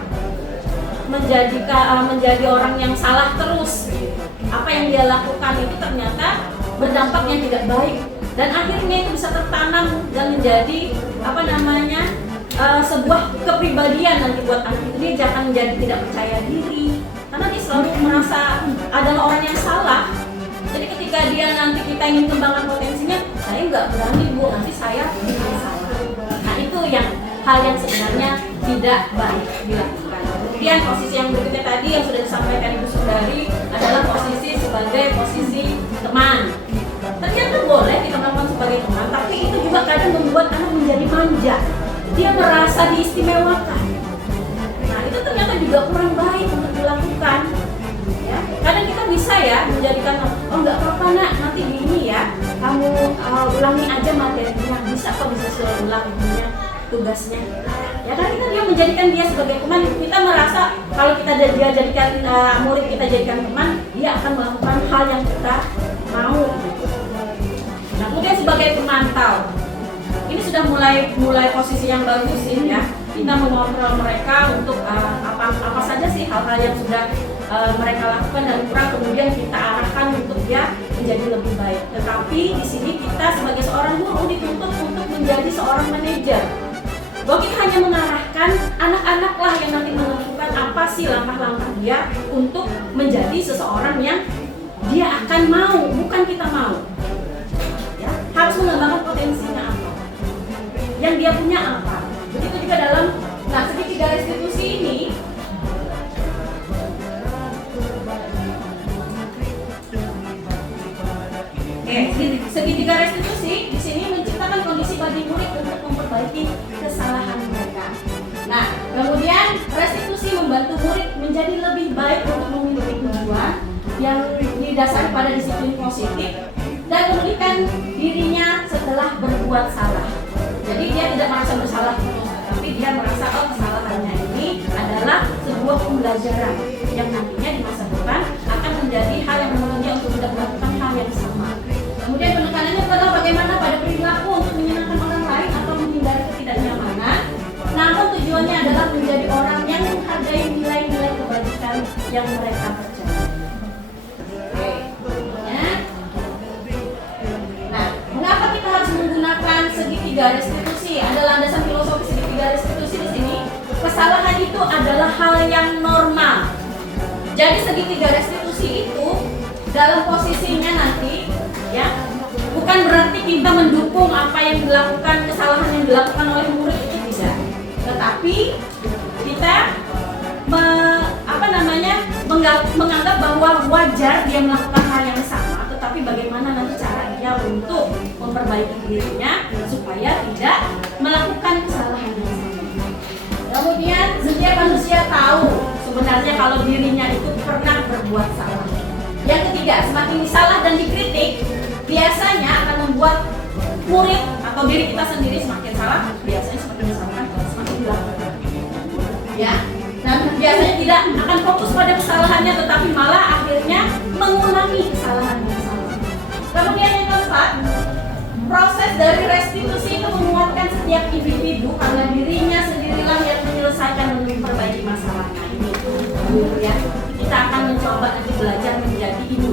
menjadi orang yang salah terus. Apa yang dia lakukan itu ternyata berdampak yang tidak baik, dan akhirnya itu bisa tertanam dan menjadi sebuah kepribadian nanti buat anak itu. Dia jangan menjadi tidak percaya diri karena dia selalu merasa adalah orang yang salah. Jadi ketika dia nanti kita ingin kembangkan potensinya, saya nggak berani bu, nanti saya bikin salah. Nah itu hal yang sebenarnya tidak baik dilakukan. Kemudian posisi yang berikutnya tadi yang sudah disampaikan Ibu Sundari adalah posisi sebagai posisi teman. Ternyata boleh kita melakukan sebagai teman, tapi itu juga kadang membuat anak menjadi manja. Dia merasa diistimewakan. Nah itu ternyata juga kurang baik untuk dilakukan. Ya, kadang kita bisa ya menjadikan, oh nggak apa-apa nak, nanti gini ya, kamu ulangi aja materinya, bisa kok, bisa selalu ulang tugasnya. Ya kan dia menjadikan dia sebagai teman. Kita merasa kalau kita jadikan murid kita jadikan teman, dia akan melakukan hal yang kita mau. Nah, kemudian sebagai pemantau, ini sudah mulai posisi yang bagus sih ya. Kita mengontrol mereka untuk apa saja sih hal-hal yang sudah mereka lakukan dan kurang, kemudian kita arahkan untuk dia menjadi lebih baik. Tetapi di sini kita sebagai seorang guru dituntut untuk menjadi seorang manajer. Bahwa kita hanya mengarahkan anak-anaklah yang nanti menentukan apa sih langkah-langkah dia untuk menjadi seseorang yang dia akan mau, bukan kita mau. Ya, harus mengembangkan potensinya apa, yang dia punya apa. Begitu juga dalam segitiga restitusi ini. Segitiga restitusi di sini menciptakan kondisi bagi murid untuk memperbaiki kesalahan mereka. Nah, kemudian restitusi membantu murid menjadi lebih baik untuk memiliki tujuan yang didasari pada disiplin positif dan memulihkan dirinya setelah berbuat salah. Jadi dia tidak merasa bersalah terus, tapi dia merasa kesalahannya ini adalah sebuah pembelajaran yang nantinya di masa depan akan menjadi hal yang menolong dia untuk tidak melakukan hal yang sama. Kemudian penekanannya adalah bagaimana pada perilaku untuk menyenangkan orang lain atau menghindari ketidaknyamanan. Namun tujuannya adalah menjadi orang yang menghargai nilai-nilai kebajikan yang mereka percaya. Oke. Ya. Nah, mengapa kita harus menggunakan segitiga restitusi? Ada landasan filosofi segitiga restitusi di sini. Kesalahan itu adalah hal yang normal. Jadi segitiga restitusi itu dalam posisinya nanti, ya, bukan berarti kita mendukung apa yang dilakukan, kesalahan yang dilakukan oleh murid itu tidak. Tetapi kita menganggap bahwa wajar dia melakukan hal yang sama, tetapi bagaimana nanti cara dia untuk memperbaiki dirinya supaya tidak melakukan kesalahan yang sama. Kemudian setiap manusia tahu sebenarnya kalau dirinya itu pernah berbuat salah. Yang ketiga, semakin disalah dan dikritik biasanya akan membuat murid atau diri kita sendiri semakin salah, biasanya semakin disalahkan, semakin dilakukan. Ya, dan biasanya tidak akan fokus pada kesalahannya, tetapi malah akhirnya mengulangi kesalahan yang sama. Kemudian yang keempat, proses dari restitusi itu menguatkan setiap individu karena dirinya sendirilah yang menyelesaikan dan memperbaiki masalahnya. Ini ya, kita akan mencoba nanti belajar menjadi ibu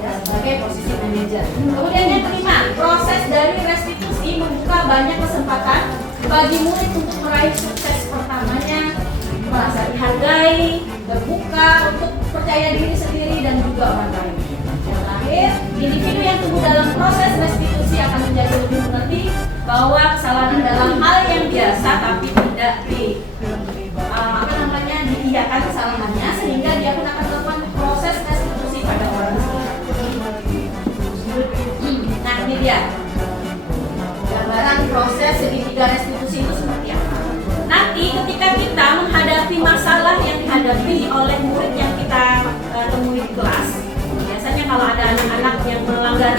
ya, sebagai posisi manajer. Kemudian yang kelima, proses dari restitusi membuka banyak kesempatan bagi murid untuk meraih sukses pertamanya, merasa dihargai, terbuka untuk percaya diri sendiri dan juga orang lain. Yang terakhir, individu yang tumbuh dalam proses restitusi akan menjadi lebih mengerti bahwa kesalahan adalah hal yang biasa tapi tidak diiyakan kesalahannya, sehingga dia pun akan melakukan proses restitusi pada orang sekitar. Nah ini dia gambaran proses segitiga restitusi itu seperti apa. Nanti ketika kita menghadapi masalah yang dihadapi oleh murid yang kita temui di kelas, biasanya kalau ada anak-anak yang melanggar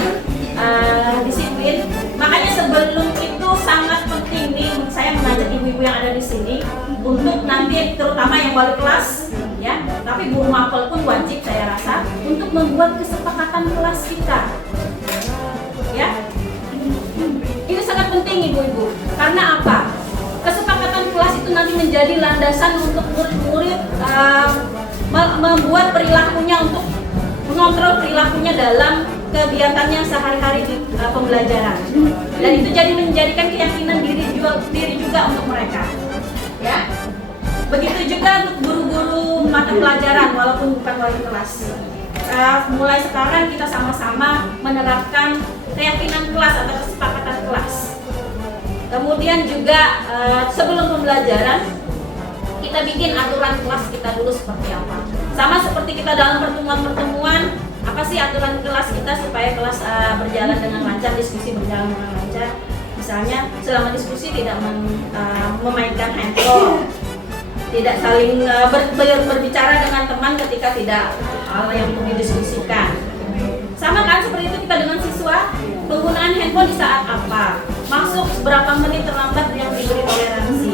disiplin, makanya sebelum itu sangat penting nih saya mengajak ibu-ibu yang ada di sini untuk nanti terutama yang wali kelas ya, tapi guru mapel pun wajib saya rasa untuk membuat kesepakatan kelas kita. Ya. Ini sangat penting ibu-ibu. Karena apa? Kesepakatan kelas itu nanti menjadi landasan untuk murid-murid membuat perilakunya, untuk mengontrol perilakunya dalam kegiatannya sehari-hari di pembelajaran. Dan itu jadi menjadikan keyakinan diri juga untuk mereka. Ya. Begitu juga untuk guru-guru mata pelajaran walaupun bukan wali kelas. Mulai sekarang kita sama-sama menerapkan keyakinan kelas atau kesepakatan kelas. Kemudian juga sebelum pembelajaran kita bikin aturan kelas kita dulu seperti apa. Sama seperti kita dalam pertemuan-pertemuan, apa sih aturan kelas kita supaya kelas berjalan dengan lancar, diskusi berjalan dengan lancar. Misalnya selama diskusi tidak memainkan handphone, tidak saling berbicara dengan teman ketika tidak hal yang untuk didiskusikan. Sama kan seperti itu kita dengan siswa, penggunaan handphone di saat apa, masuk berapa menit terlambat yang diberi toleransi.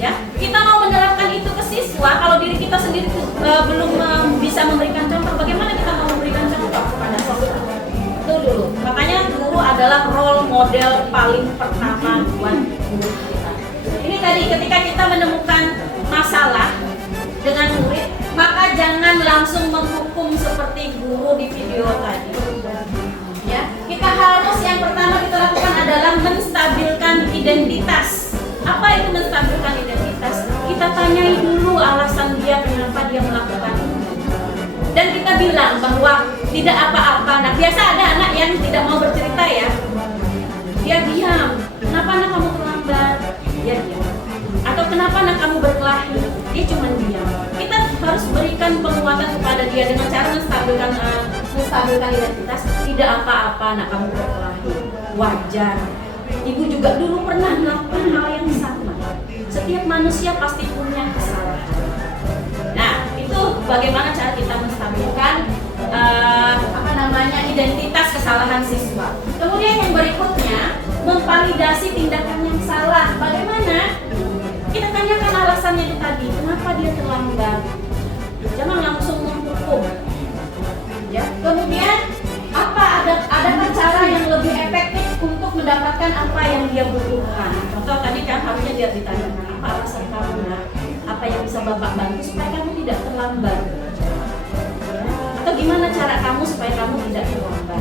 Ya, kita mau menerapkan itu ke siswa, kalau diri kita sendiri belum bisa memberikan contoh, bagaimana kita mau memberikan contoh kepada siswa? Itu dulu. Makanya guru adalah role model paling pertama buat guru kita. Ini tadi ketika kita menemukan masalah dengan murid, maka jangan langsung menghukum seperti guru di video tadi. Ya, kita harus yang pertama kita lakukan adalah menstabilkan identitas. Apa itu menstabilkan identitas? Kita tanyai dulu alasan dia kenapa dia melakukan itu. Dan kita bilang bahwa tidak apa-apa. Nah, biasa ada anak yang tidak mau bercerita ya. Dia diam. Kenapa anak kamu terlambat? Dia diam. Atau kenapa anak kamu berkelahi? Dia cuma diam. Kita harus berikan penguatan kepada dia dengan cara menstabilkan identitas. Tidak apa-apa anak kamu berkelahi, wajar. Ibu juga dulu pernah melakukan hal yang sama. Setiap manusia pasti punya kesalahan. Nah, itu bagaimana cara kita menstabilkan identitas kesalahan siswa. Kemudian yang berikutnya, memvalidasi tindakan yang salah. Bagaimana? Kita tanyakan alasannya itu tadi, kenapa dia terlambat. Jangan langsung menghukum. Ya. Kemudian adakah cara yang lebih efektif untuk mendapatkan apa yang dia butuhkan? Contoh tadi kan harusnya dia ditanyakan apa alasan kamu, apa yang bisa Bapak bantu supaya kamu tidak terlambat. Ya. Atau gimana cara kamu supaya kamu tidak terlambat?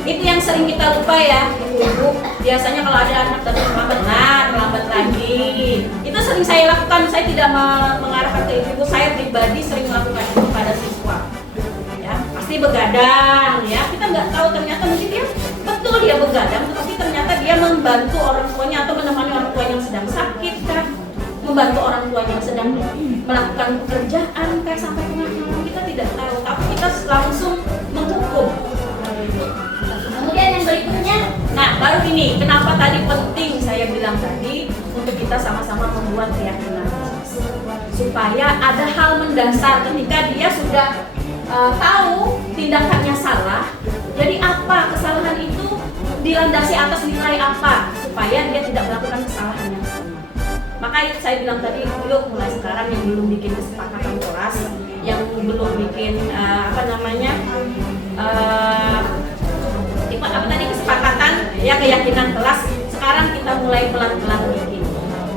Itu yang sering kita lupa ya, ibu-ibu. Biasanya kalau ada anak terlambat lagi. Itu sering saya lakukan. Saya tidak mengarahkan ke ibu. Saya pribadi sering melakukan itu pada siswa. Ya, pasti begadang ya. Kita nggak tahu ternyata mungkin dia betul dia begadang, tetapi ternyata dia membantu orang tuanya atau menemani orang tua yang sedang sakit kan, membantu orang tua yang sedang melakukan pekerjaan kan sampai tengah malam. Kita tidak tahu, tapi kita langsung menghukum. Kemudian yang berikutnya, nah baru ini kenapa tadi penting saya bilang tadi untuk kita kita sama-sama membuat keyakinan supaya ada hal mendasar ketika dia sudah tahu tindakannya salah. Jadi apa kesalahan itu dilandasi atas nilai apa supaya dia tidak melakukan kesalahan yang sama. Maka saya bilang tadi, yuk mulai sekarang yang belum bikin kesepakatan kelas, yang belum bikin kesepakatan ya keyakinan kelas, sekarang kita mulai pelan-pelan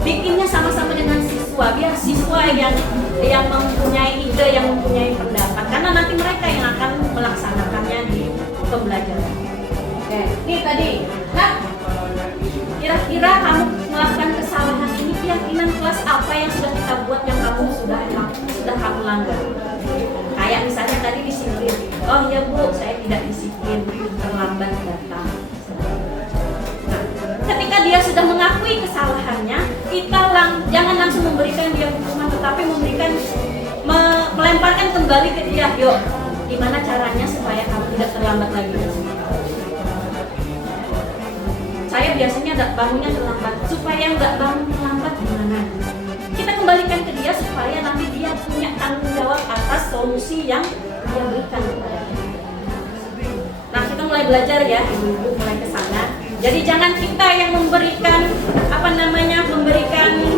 bikinnya sama-sama dengan siswa, biar siswa yang mempunyai ide, yang mempunyai pendapat, karena nanti mereka yang akan melaksanakannya di pembelajaran. Oke, ini tadi. Nah, kira-kira kamu melakukan kesalahan ini, keyakinan kelas apa yang sudah kita buat yang kamu sudah kamu langgar? Kayak misalnya tadi disiplin. Oh ya Bu, saya tidak disiplin, terlambat datang. Nah, ketika dia sudah mengakui kesalahannya, kita jangan langsung memberikan dia hukuman, tetapi melemparkan kembali ke dia. Yuk, gimana caranya supaya kamu tidak terlambat lagi? Saya biasanya bangunnya terlambat, supaya nggak bangun terlambat gimana? Kita kembalikan ke dia supaya nanti dia punya tanggung jawab atas solusi yang dia berikan kepada kita. Nah, kita mulai belajar ya, ibu-ibu mulai ke sana. Jadi jangan kita yang memberikan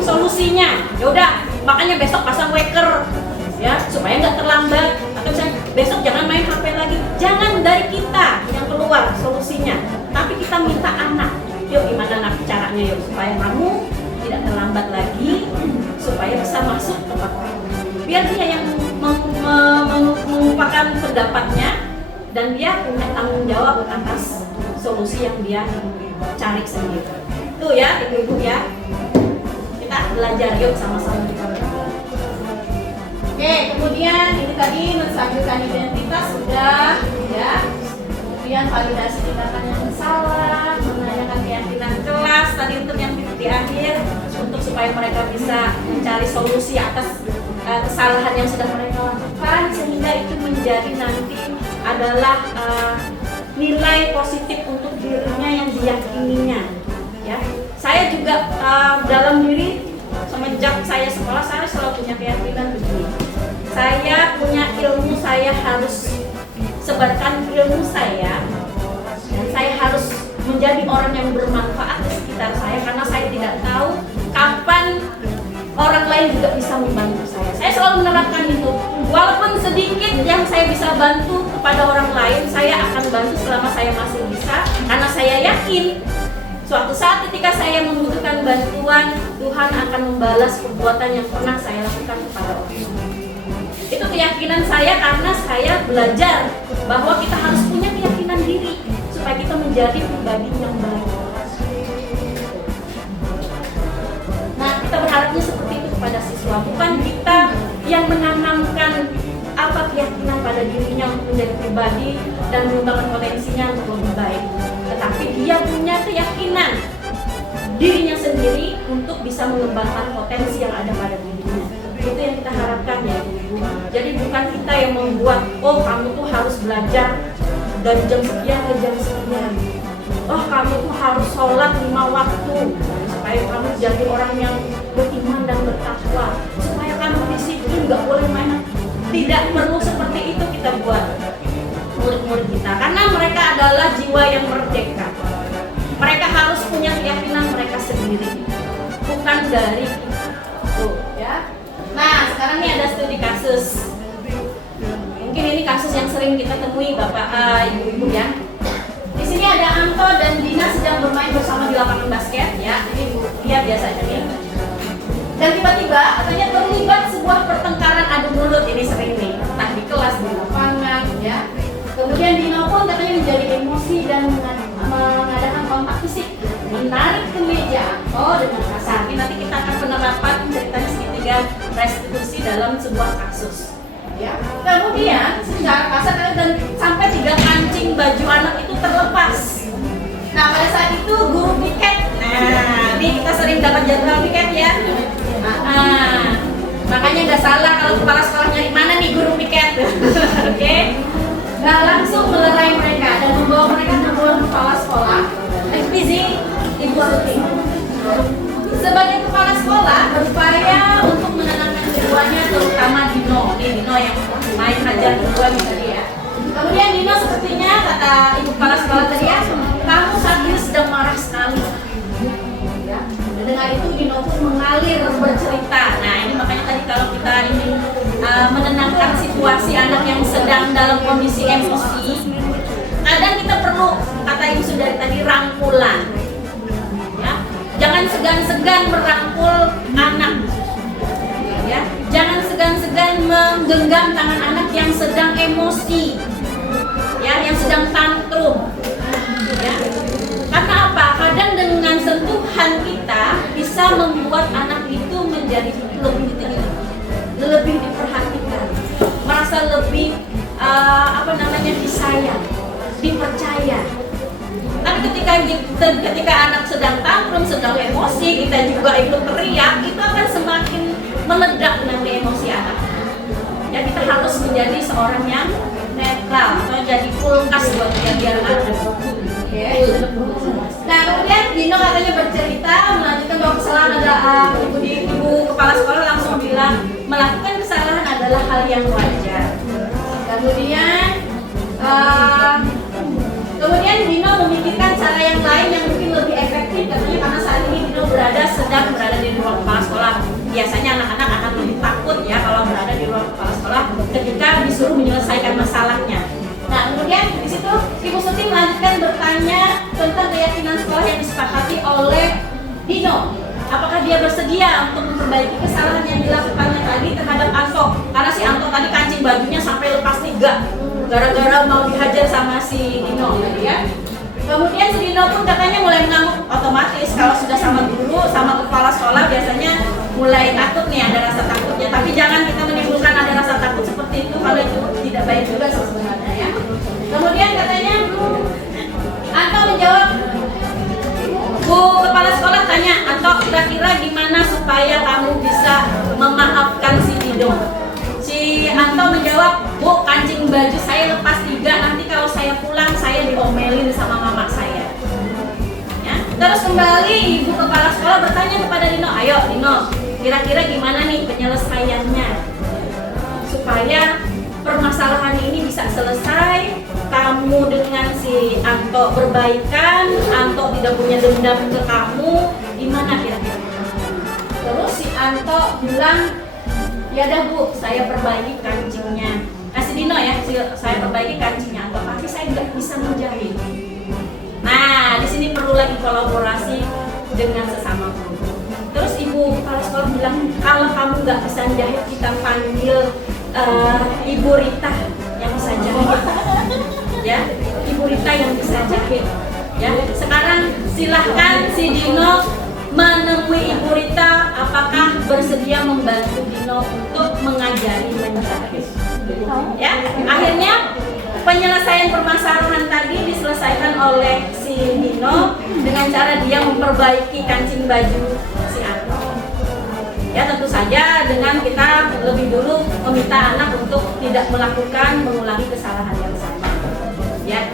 solusinya. Ya udah, makanya besok pasang waker ya supaya nggak terlambat, atau misalnya besok jangan main HP lagi. Jangan dari kita yang keluar solusinya, tapi kita minta anak. Yuk gimana nak caranya yuk supaya kamu tidak terlambat lagi, supaya bisa masuk tempat kamu. Biar dia yang mengupakan pendapatnya dan dia punya tanggung jawab atas solusi yang dia cari sendiri. Tuh ya ibu-ibu ya, kita belajar yuk sama-sama. Oke, kemudian ini tadi menstabilkan identitas sudah ya. Kemudian validasi tindakan yang salah, menanyakan keyakinan kelas tadi untuk yang di akhir, untuk supaya mereka bisa mencari solusi atas kesalahan yang sudah mereka lakukan, sehingga itu menjadi nanti adalah nilai positif untuk dirinya yang diyakininya. Ya, saya juga dalam diri semenjak saya sekolah, saya selalu punya keyakinan begini. Saya punya ilmu, saya harus sebarkan ilmu saya, dan saya harus menjadi orang yang bermanfaat di sekitar saya, karena saya tidak tahu kapan orang lain juga bisa membantu saya. Saya selalu menerapkan itu. Walaupun sedikit yang saya bisa bantu kepada orang lain, saya akan bantu selama saya masih bisa, karena saya yakin suatu saat ketika saya membutuhkan bantuan, Tuhan akan membalas perbuatan yang pernah saya lakukan kepada orang lain. Itu keyakinan saya, karena saya belajar bahwa kita harus punya keyakinan diri supaya kita menjadi pribadi yang baik. Nah, kita berharapnya seperti itu kepada siswa, bukan kita yang menanamkan apa keyakinan pada dirinya untuk menjadi pribadi dan mengembangkan potensinya untuk lebih baik, tetapi dia punya keyakinan dirinya sendiri untuk bisa mengembangkan potensi yang ada pada dirinya. Itu yang kita harapkan ya ibu. Jadi bukan kita yang membuat, oh kamu tuh harus belajar dari jam sekian ke jam sekian, oh kamu tuh harus sholat 5 waktu supaya kamu jadi orang yang beriman dan bertakwa, supaya kamu disiplin, nggak boleh main. Tidak perlu seperti itu kita buat murid-murid kita, karena mereka adalah jiwa yang merdeka. Mereka harus punya keyakinan mereka sendiri, bukan dari kita. Tuh ya. Nah, sekarang ini ada studi kasus. Mungkin ini kasus yang sering kita temui Bapak, Ibu-ibu ya. Di sini ada Anto dan Dina sedang bermain bersama di lapangan basket ya. Ini dia biasanya nih. Dan tiba-tiba katanya terlibat sebuah pertengkaran adu mulut, ini sering nih, entah di kelas, di lapangan ya. Kemudian Dina pun katanya menjadi emosi dan mengadakan kontak fisik, menarik ke meja Anto dengan kasar. Ini nanti kita akan penerapan ceritanya segitiga restitusi dalam sebuah kasus. Ya. Kemudian secara kasar dan sampai 3 kancing baju anak itu terlepas. Nah pada saat itu guru piket, nah ini kita sering dapat jadwal piket ya. Makanya nggak salah kalau kepala sekolahnya di mana nih guru piket. Oke. Nah langsung melerai mereka dan membawa mereka ke ruang kepala sekolah. FPZ Ibu Suti. sebagai kepala sekolah berupaya untuk menenangkan keduanya, terutama Dino. Ini Dino yang main hajar kedua nih tadi ya. Kemudian Dino sepertinya kata ibu kepala sekolah tadi ya, kamu saat ini sedang marah sekali. Ya. Dan dengan itu Dino pun mengalir bercerita. Nah ini makanya tadi kalau kita ingin menenangkan situasi anak yang sedang dalam kondisi emosi, kadang kita perlu, kata ibu Sundari tadi, rangkulan. Ya. Jangan segan-segan merangkul anak. Ya. Jangan segan-segan menggenggam tangan anak yang sedang emosi. Ya, yang sedang tantrum. Ya. Karena apa? Kadang dengan sentuhan kita bisa membuat anak itu menjadi lebih diterima, lebih diperhatikan, merasa lebih disayang, dipercaya. Tapi ketika anak sedang tantrum, sedang emosi, kita juga ikut teriak, itu akan semakin meledak nanti emosi anak. Ya, kita harus menjadi seorang yang netral atau jadi kulkas buat dia biar adem. Nah kemudian Dino katanya bercerita melanjutkan bahwa kesalahan adalah ibu kepala sekolah langsung bilang melakukan kesalahan adalah hal yang wajar. Kemudian Dino memikirkan cara yang lain yang mungkin lebih efektif, katanya karena saat ini Dino sedang berada di ruang kepala sekolah. Biasanya anak-anak akan lebih takut ya kalau berada di ruang kepala sekolah ketika disuruh menyelesaikan masalahnya. Nah kemudian di situ Ibu Suti melanjutkan bertanya tentang keyakinan sekolah yang disepakati oleh Dino. Apakah dia bersedia untuk memperbaiki kesalahan yang dilakukannya tadi terhadap Anto? Karena si Anto tadi kancing bajunya sampai lepas 3 gara-gara mau dihajar sama si Dino tadi ya. Kemudian si Dino pun katanya mulai mengamuk. Otomatis kalau sudah sama guru, sama kepala sekolah biasanya mulai takut nih, ada rasa takutnya. Tapi jangan kita menimbulkan ada rasa takut seperti itu, kalau itu tidak baik juga sebenarnya ya. Kemudian katanya Anto menjawab, Bu kepala sekolah tanya, Anto kira-kira gimana supaya kamu bisa memaafkan si Dino? Si Anto menjawab, Bu kancing baju saya lepas 3, nanti kalau saya pulang saya diomelin sama mama saya. Ya. Terus kembali ibu kepala sekolah bertanya kepada Dino, ayo Dino, kira-kira gimana nih penyelesaiannya supaya permasalahan ini bisa selesai, kamu dengan si Anto berbaikan, Anto tidak punya dendam ke kamu, gimana kira-kira? Terus si Anto bilang, ya dah Bu, saya perbaiki kancingnya. Si Dino ya, saya perbaiki kancingnya Anto, tapi saya nggak bisa menjahit. Nah, di sini perlu lagi kolaborasi dengan sesama guru. Terus ibu kepala sekolah bilang, kalau kamu nggak bisa jahit, kita panggil Ibu Rita yang bisa jahit. Ya, Ibu Rita yang bisa jahit. Ya, sekarang silahkan si Dino menemui Ibu Rita, apakah bersedia membantu Dino untuk mengajari menjahit. Ya, akhirnya penyelesaian permasalahan tadi diselesaikan oleh si Dino dengan cara dia memperbaiki kancing baju si Anto. Ya tentu saja dengan kita lebih dulu meminta anak untuk tidak mengulangi kesalahan yang sama. Ya,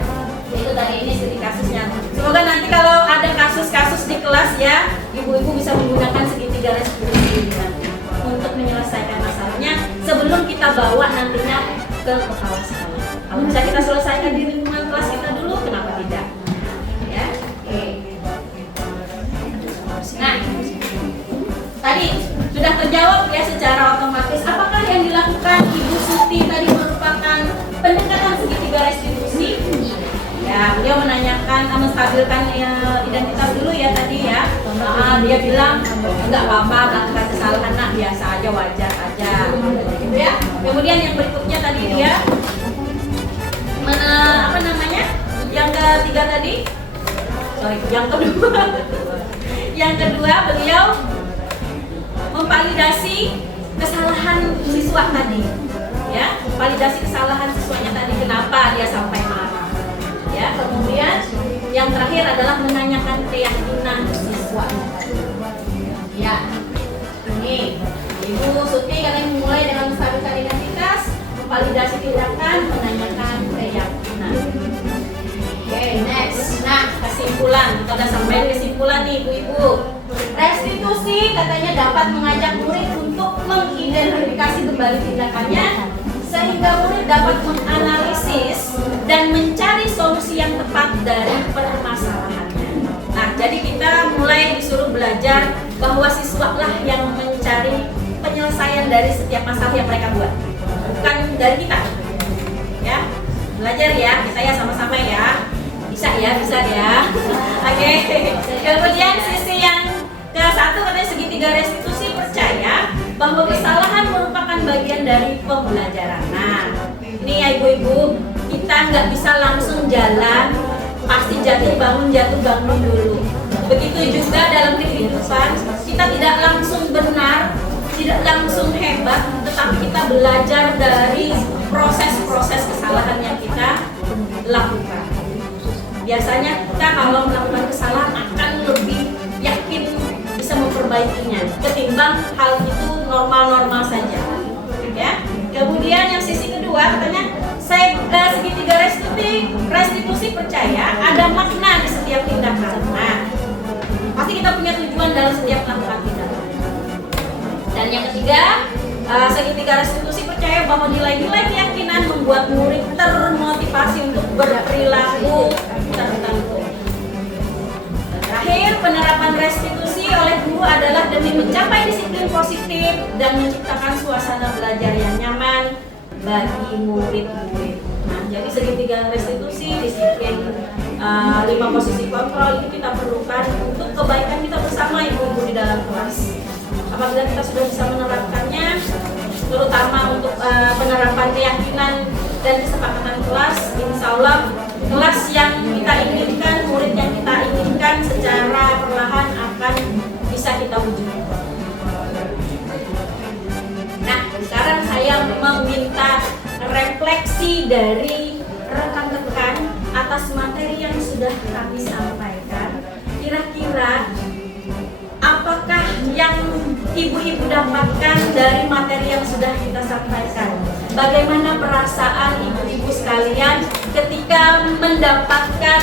itu tadi ini studi kasusnya. Semoga nanti kalau ada kasus-kasus di kelas ya, ibu-ibu bisa menggunakan segitiga resolusi untuk menyelesaikan masalahnya sebelum kita bawa nantinya ke kepala sekolah. Kalau bisa kita selesaikan di lingkungan kelas kita dulu, kenapa tidak? Ya, oke. Nah, tadi sudah terjawab ya secara otomatis. Apakah yang dilakukan Ibu Suti tadi merupakan pendekatan segitiga restitusi? Ya, beliau menanyakan, menstabilkan identitas dulu ya tadi ya. Dia bilang enggak apa-apa melakukan kesalahan, nak biasa aja, wajar aja. Gitu ya. Kemudian yang berikutnya tadi dia yang ketiga tadi, yang kedua beliau memvalidasi kesalahan siswa tadi, ya, validasi kesalahan siswanya tadi, kenapa dia sampai marah, ya. Kemudian yang terakhir adalah menanyakan keyakinan siswa. Ya, ini Ibu Suti katanya mulai dengan menstabilkan identitas, memvalidasi tindakan, menanyakan keyakinan. Oke, next. Nah, kesimpulan. Kita udah sampai kesimpulan nih, ibu-ibu. Restitusi katanya dapat mengajak murid untuk mengidentifikasi kembali tindakannya sehingga murid dapat menganalisis dan mencari solusi yang tepat dari permasalahannya. Nah, jadi kita mulai disuruh belajar bahwa siswa lah yang mencari penyelesaian dari setiap masalah yang mereka buat, bukan dari kita. Ya, belajar ya, kita ya sama-sama ya. Bisa ya. Oke. Kemudian sisi yang ke-1 katanya segitiga restitusi percaya bahwa kesalahan merupakan bagian dari pembelajaran. Nah, ini ya ibu-ibu, kita nggak bisa langsung jalan, pasti jatuh bangun dulu. Begitu juga dalam kehidupan, kita tidak langsung benar, tidak langsung hebat, tetapi kita belajar dari proses-proses kesalahan yang kita lakukan. Biasanya kita kalau melakukan kesalahan akan lebih yakin bisa memperbaikinya ketimbang hal itu normal-normal saja. Ya. Kemudian yang sisi kedua katanya segitiga restitusi percaya ada makna di setiap tindakan. Nah, pasti kita punya tujuan dalam setiap melakukan tindakan. Dan yang ketiga, segitiga restitusi percaya bahwa nilai-nilai keyakinan membuat murid termotivasi untuk berperilaku tertentu. Terakhir, penerapan restitusi oleh guru adalah demi mencapai disiplin positif dan menciptakan suasana belajar yang nyaman bagi murid-murid. Nah, jadi segitiga restitusi, disiplin, 5 posisi kontrol ini kita perlukan untuk kebaikan kita bersama ibu-ibu di dalam kelas. Apabila kita sudah bisa menerapkannya, terutama untuk penerapan keyakinan dan kesepakatan kelas, insya Allah kelas yang kita inginkan, murid yang kita inginkan secara perlahan akan bisa kita wujudkan. Nah, sekarang saya meminta refleksi dari rekan-rekan atas materi yang sudah kami sampaikan. Kira-kira apakah yang ibu-ibu dapatkan dari materi yang sudah kita sampaikan? Bagaimana perasaan ibu-ibu sekalian ketika mendapatkan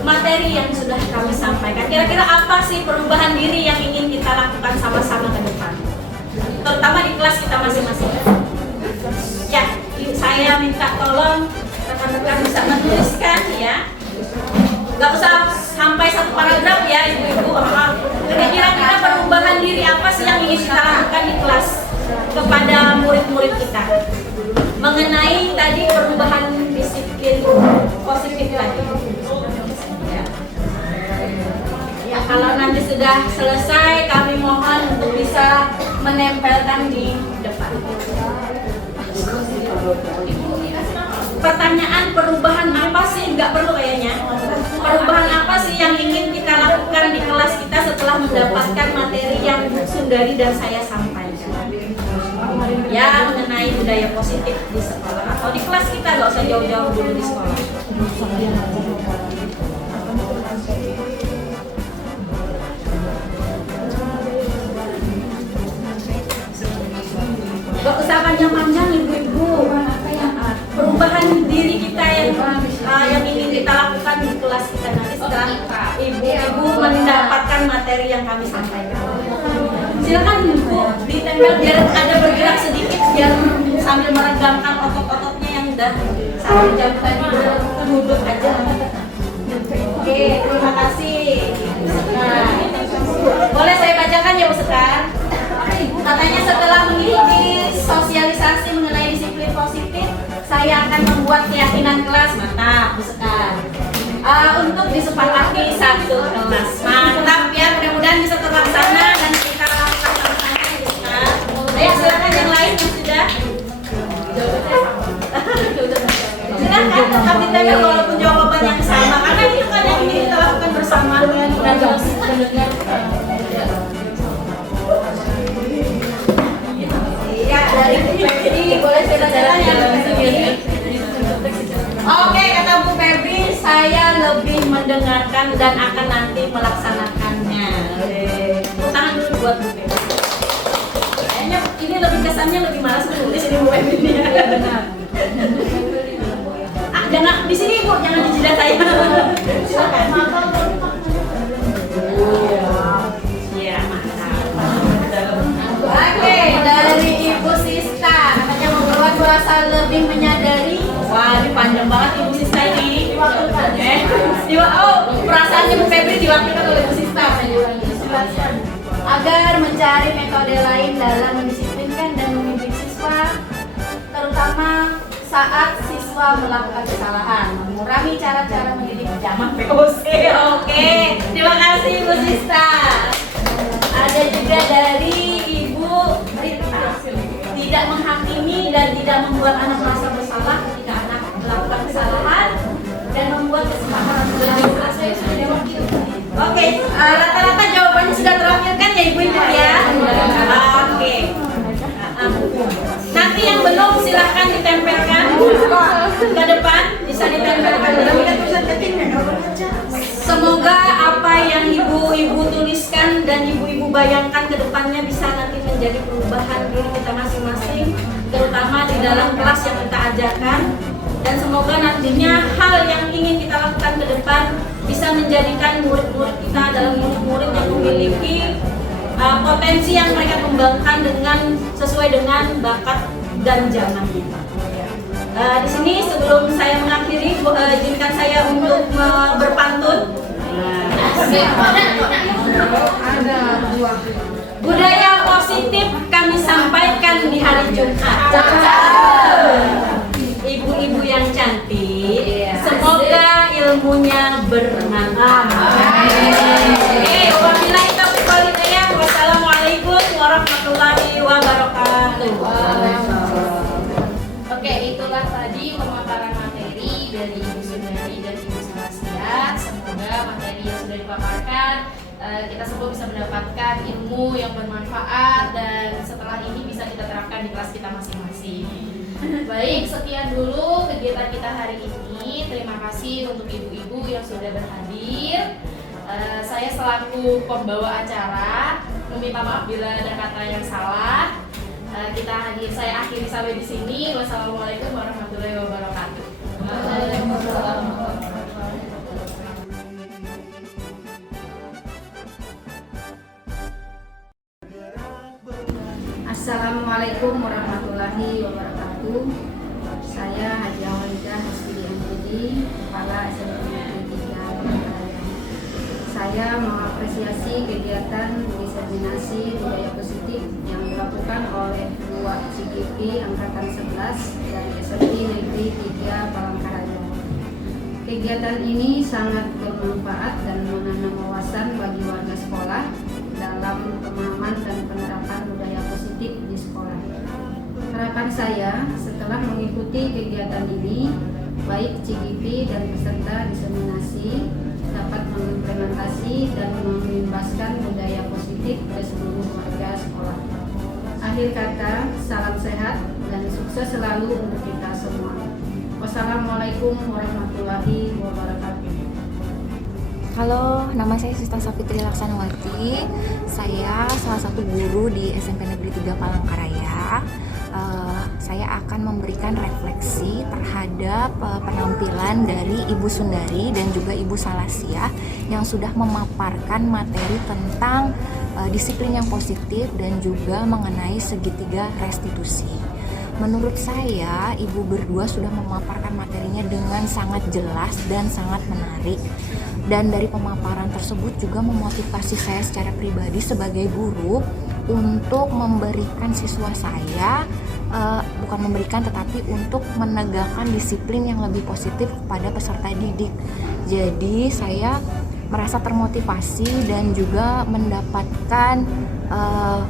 materi yang sudah kami sampaikan? Kira-kira apa sih perubahan diri yang ingin kita lakukan sama-sama ke depan? Terutama di kelas kita masing-masing. Ya, saya minta tolong rekan-rekan bisa menuliskan ya. Gak usah sampai 1 paragraf ya ibu-ibu. Kira-kira perubahan diri apa sih yang ingin kita lakukan di kelas kepada murid-murid kita mengenai tadi perubahan disiplin positif tadi. Ya, kalau nanti sudah selesai kami mohon untuk bisa menempelkan di depan. Pertanyaan perubahan apa sih? Nggak perlu kayaknya. Perubahan apa sih yang ingin kita lakukan di kelas kita setelah mendapatkan materi yang Bu Sundari dan saya sampaikan? Ya, mengenai budaya positif di sekolah atau di kelas kita, nggak usah jauh-jauh dulu di sekolah. Gak usah panjang-panjang ibu-ibu. Perubahan diri kita yang ingin kita lakukan di kelas kita nanti setelah ibu-ibu mendapatkan materi yang kami sampaikan. Silakan ibu ditempel biar ada bergerak sedikit biar sambil meregangkan otot-ototnya yang udah satu jam tadi duduk aja. Oke, terima kasih. Nah, boleh saya bacakan ya Bu Sekar? Katanya setelah mengikuti sosialisasi mengenai disiplin positif, saya akan membuat keyakinan kelas. Mantap, Bu Sekar. Untuk disepakati 1 kelas. Mantap ya, mudah-mudahan bisa terlaksana dan kita lakukan sama-sama ya Bu Sekar. Ayo silakan yang lain yang sudah. Silakan tetap ditempel walaupun jawaban yang sama karena itu kan yang ingin kita lakukan bersama. Ya, dari Febri boleh cerita-cerita yang begini. Oke, kata Bu Febri, saya lebih mendengarkan dan akan nanti melaksanakannya. Tepuk tangan dulu buat Bu Febri. Kayaknya ini lebih kesannya lebih malas menulis ini Bu Febri. Iya benar. Jangan di sini Bu, jangan di jidat saya. Silakan. Iya. Febri diwakilkan oleh Bu Sista. Agar mencari metode lain dalam mendisiplinkan dan membimbing siswa, terutama saat siswa melakukan kesalahan, mengurangi cara-cara mendidik zaman POC. Oke, terima kasih Bu Sista. Ada juga dari Ibu Rita, tidak menghakimi dan tidak membuat anak merasa bersalah ketika anak melakukan kesalahan dan membuat kesepakatan Oke, rata-rata jawabannya sudah terakhirkan ya Ibu-Ibu ya. Oke. Nanti yang belum silahkan ditempelkan ke depan, bisa ditempelkan dulu. Semoga apa yang ibu-ibu tuliskan dan ibu-ibu bayangkan ke depannya bisa nanti menjadi perubahan diri kita masing-masing, terutama di dalam kelas yang kita ajarkan. Dan semoga nantinya hal yang ingin kita lakukan ke depan bisa menjadikan murid-murid kita adalah murid-murid yang memiliki potensi yang mereka kembangkan dengan sesuai dengan bakat dan zamannya. Di sini sebelum saya mengakhiri, izinkan saya untuk berpantun. Budaya positif kami sampaikan di hari Jumat. Ibu-ibu yang cantik, semoga ilmunya bermanfaat. Wabillahi taufiq wal hidayah. Wassalamualaikum warahmatullahi wabarakatuh. Oke, itulah tadi pemaparan materi dari Ibu Sundari dan Ibu Salasia. Semoga materi yang sudah dipaparkan kita semua bisa mendapatkan ilmu yang bermanfaat dan setelah ini bisa kita terapkan di kelas kita masing-masing. Baik, sekian dulu kegiatan kita hari ini. Terima kasih untuk ibu-ibu yang sudah berhadir. Saya selaku pembawa acara meminta maaf bila ada kata yang salah. Saya akhiri sampai di sini. Wassalamualaikum warahmatullahi wabarakatuh. Assalamualaikum warahmatullahi wabarakatuh. Saya Haji Awalidah Hasbidi MPD, Kepala SMP Negeri 3 Palangkaraya. Saya mengapresiasi kegiatan diseminasi budaya positif yang dilakukan oleh 2 CGP Angkatan 11 dan SMP Negeri 3 Palangkaraya. Kegiatan ini sangat bermanfaat dan menanam wawasan bagi warga sekolah dalam pemahaman dan penerapan budaya positif di sekolah. Harapan saya setelah mengikuti kegiatan ini, baik CGP dan peserta diseminasi dapat mengimplementasi dan mengimbaskan budaya positif ke seluruh warga sekolah. Akhir kata, salam sehat dan sukses selalu untuk kita semua. Wassalamualaikum warahmatullahi wabarakatuh. Halo, nama saya Sista Safitri Laksanawati. Saya salah satu guru di SMP Negeri 3 Palangkaraya. Saya akan memberikan refleksi terhadap penampilan dari Ibu Sundari dan juga Ibu Salasia yang sudah memaparkan materi tentang disiplin yang positif dan juga mengenai segitiga restitusi. Menurut saya, ibu berdua sudah memaparkan materinya dengan sangat jelas dan sangat menarik. Dan dari pemaparan tersebut juga memotivasi saya secara pribadi sebagai guru untuk memberikan siswa saya, bukan memberikan tetapi untuk menegakkan disiplin yang lebih positif kepada peserta didik. Jadi saya merasa termotivasi dan juga mendapatkan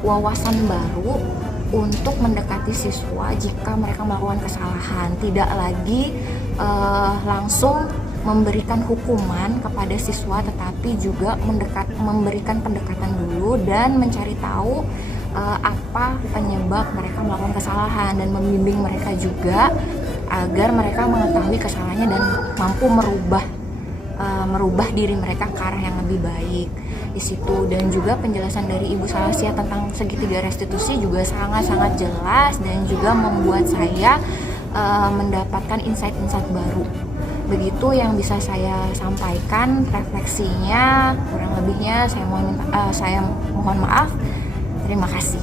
wawasan baru untuk mendekati siswa jika mereka melakukan kesalahan. Tidak lagi langsung memberikan hukuman kepada siswa, tetapi juga memberikan pendekatan dulu dan mencari tahu apa penyebab mereka melakukan kesalahan dan membimbing mereka juga agar mereka mengetahui kesalahannya dan mampu merubah diri mereka ke arah yang lebih baik di situ. Dan juga penjelasan dari Ibu Salasia tentang segitiga restitusi juga sangat-sangat jelas dan juga membuat saya mendapatkan insight-insight baru. Begitu yang bisa saya sampaikan refleksinya. Kurang lebihnya saya mohon maaf. Terima kasih.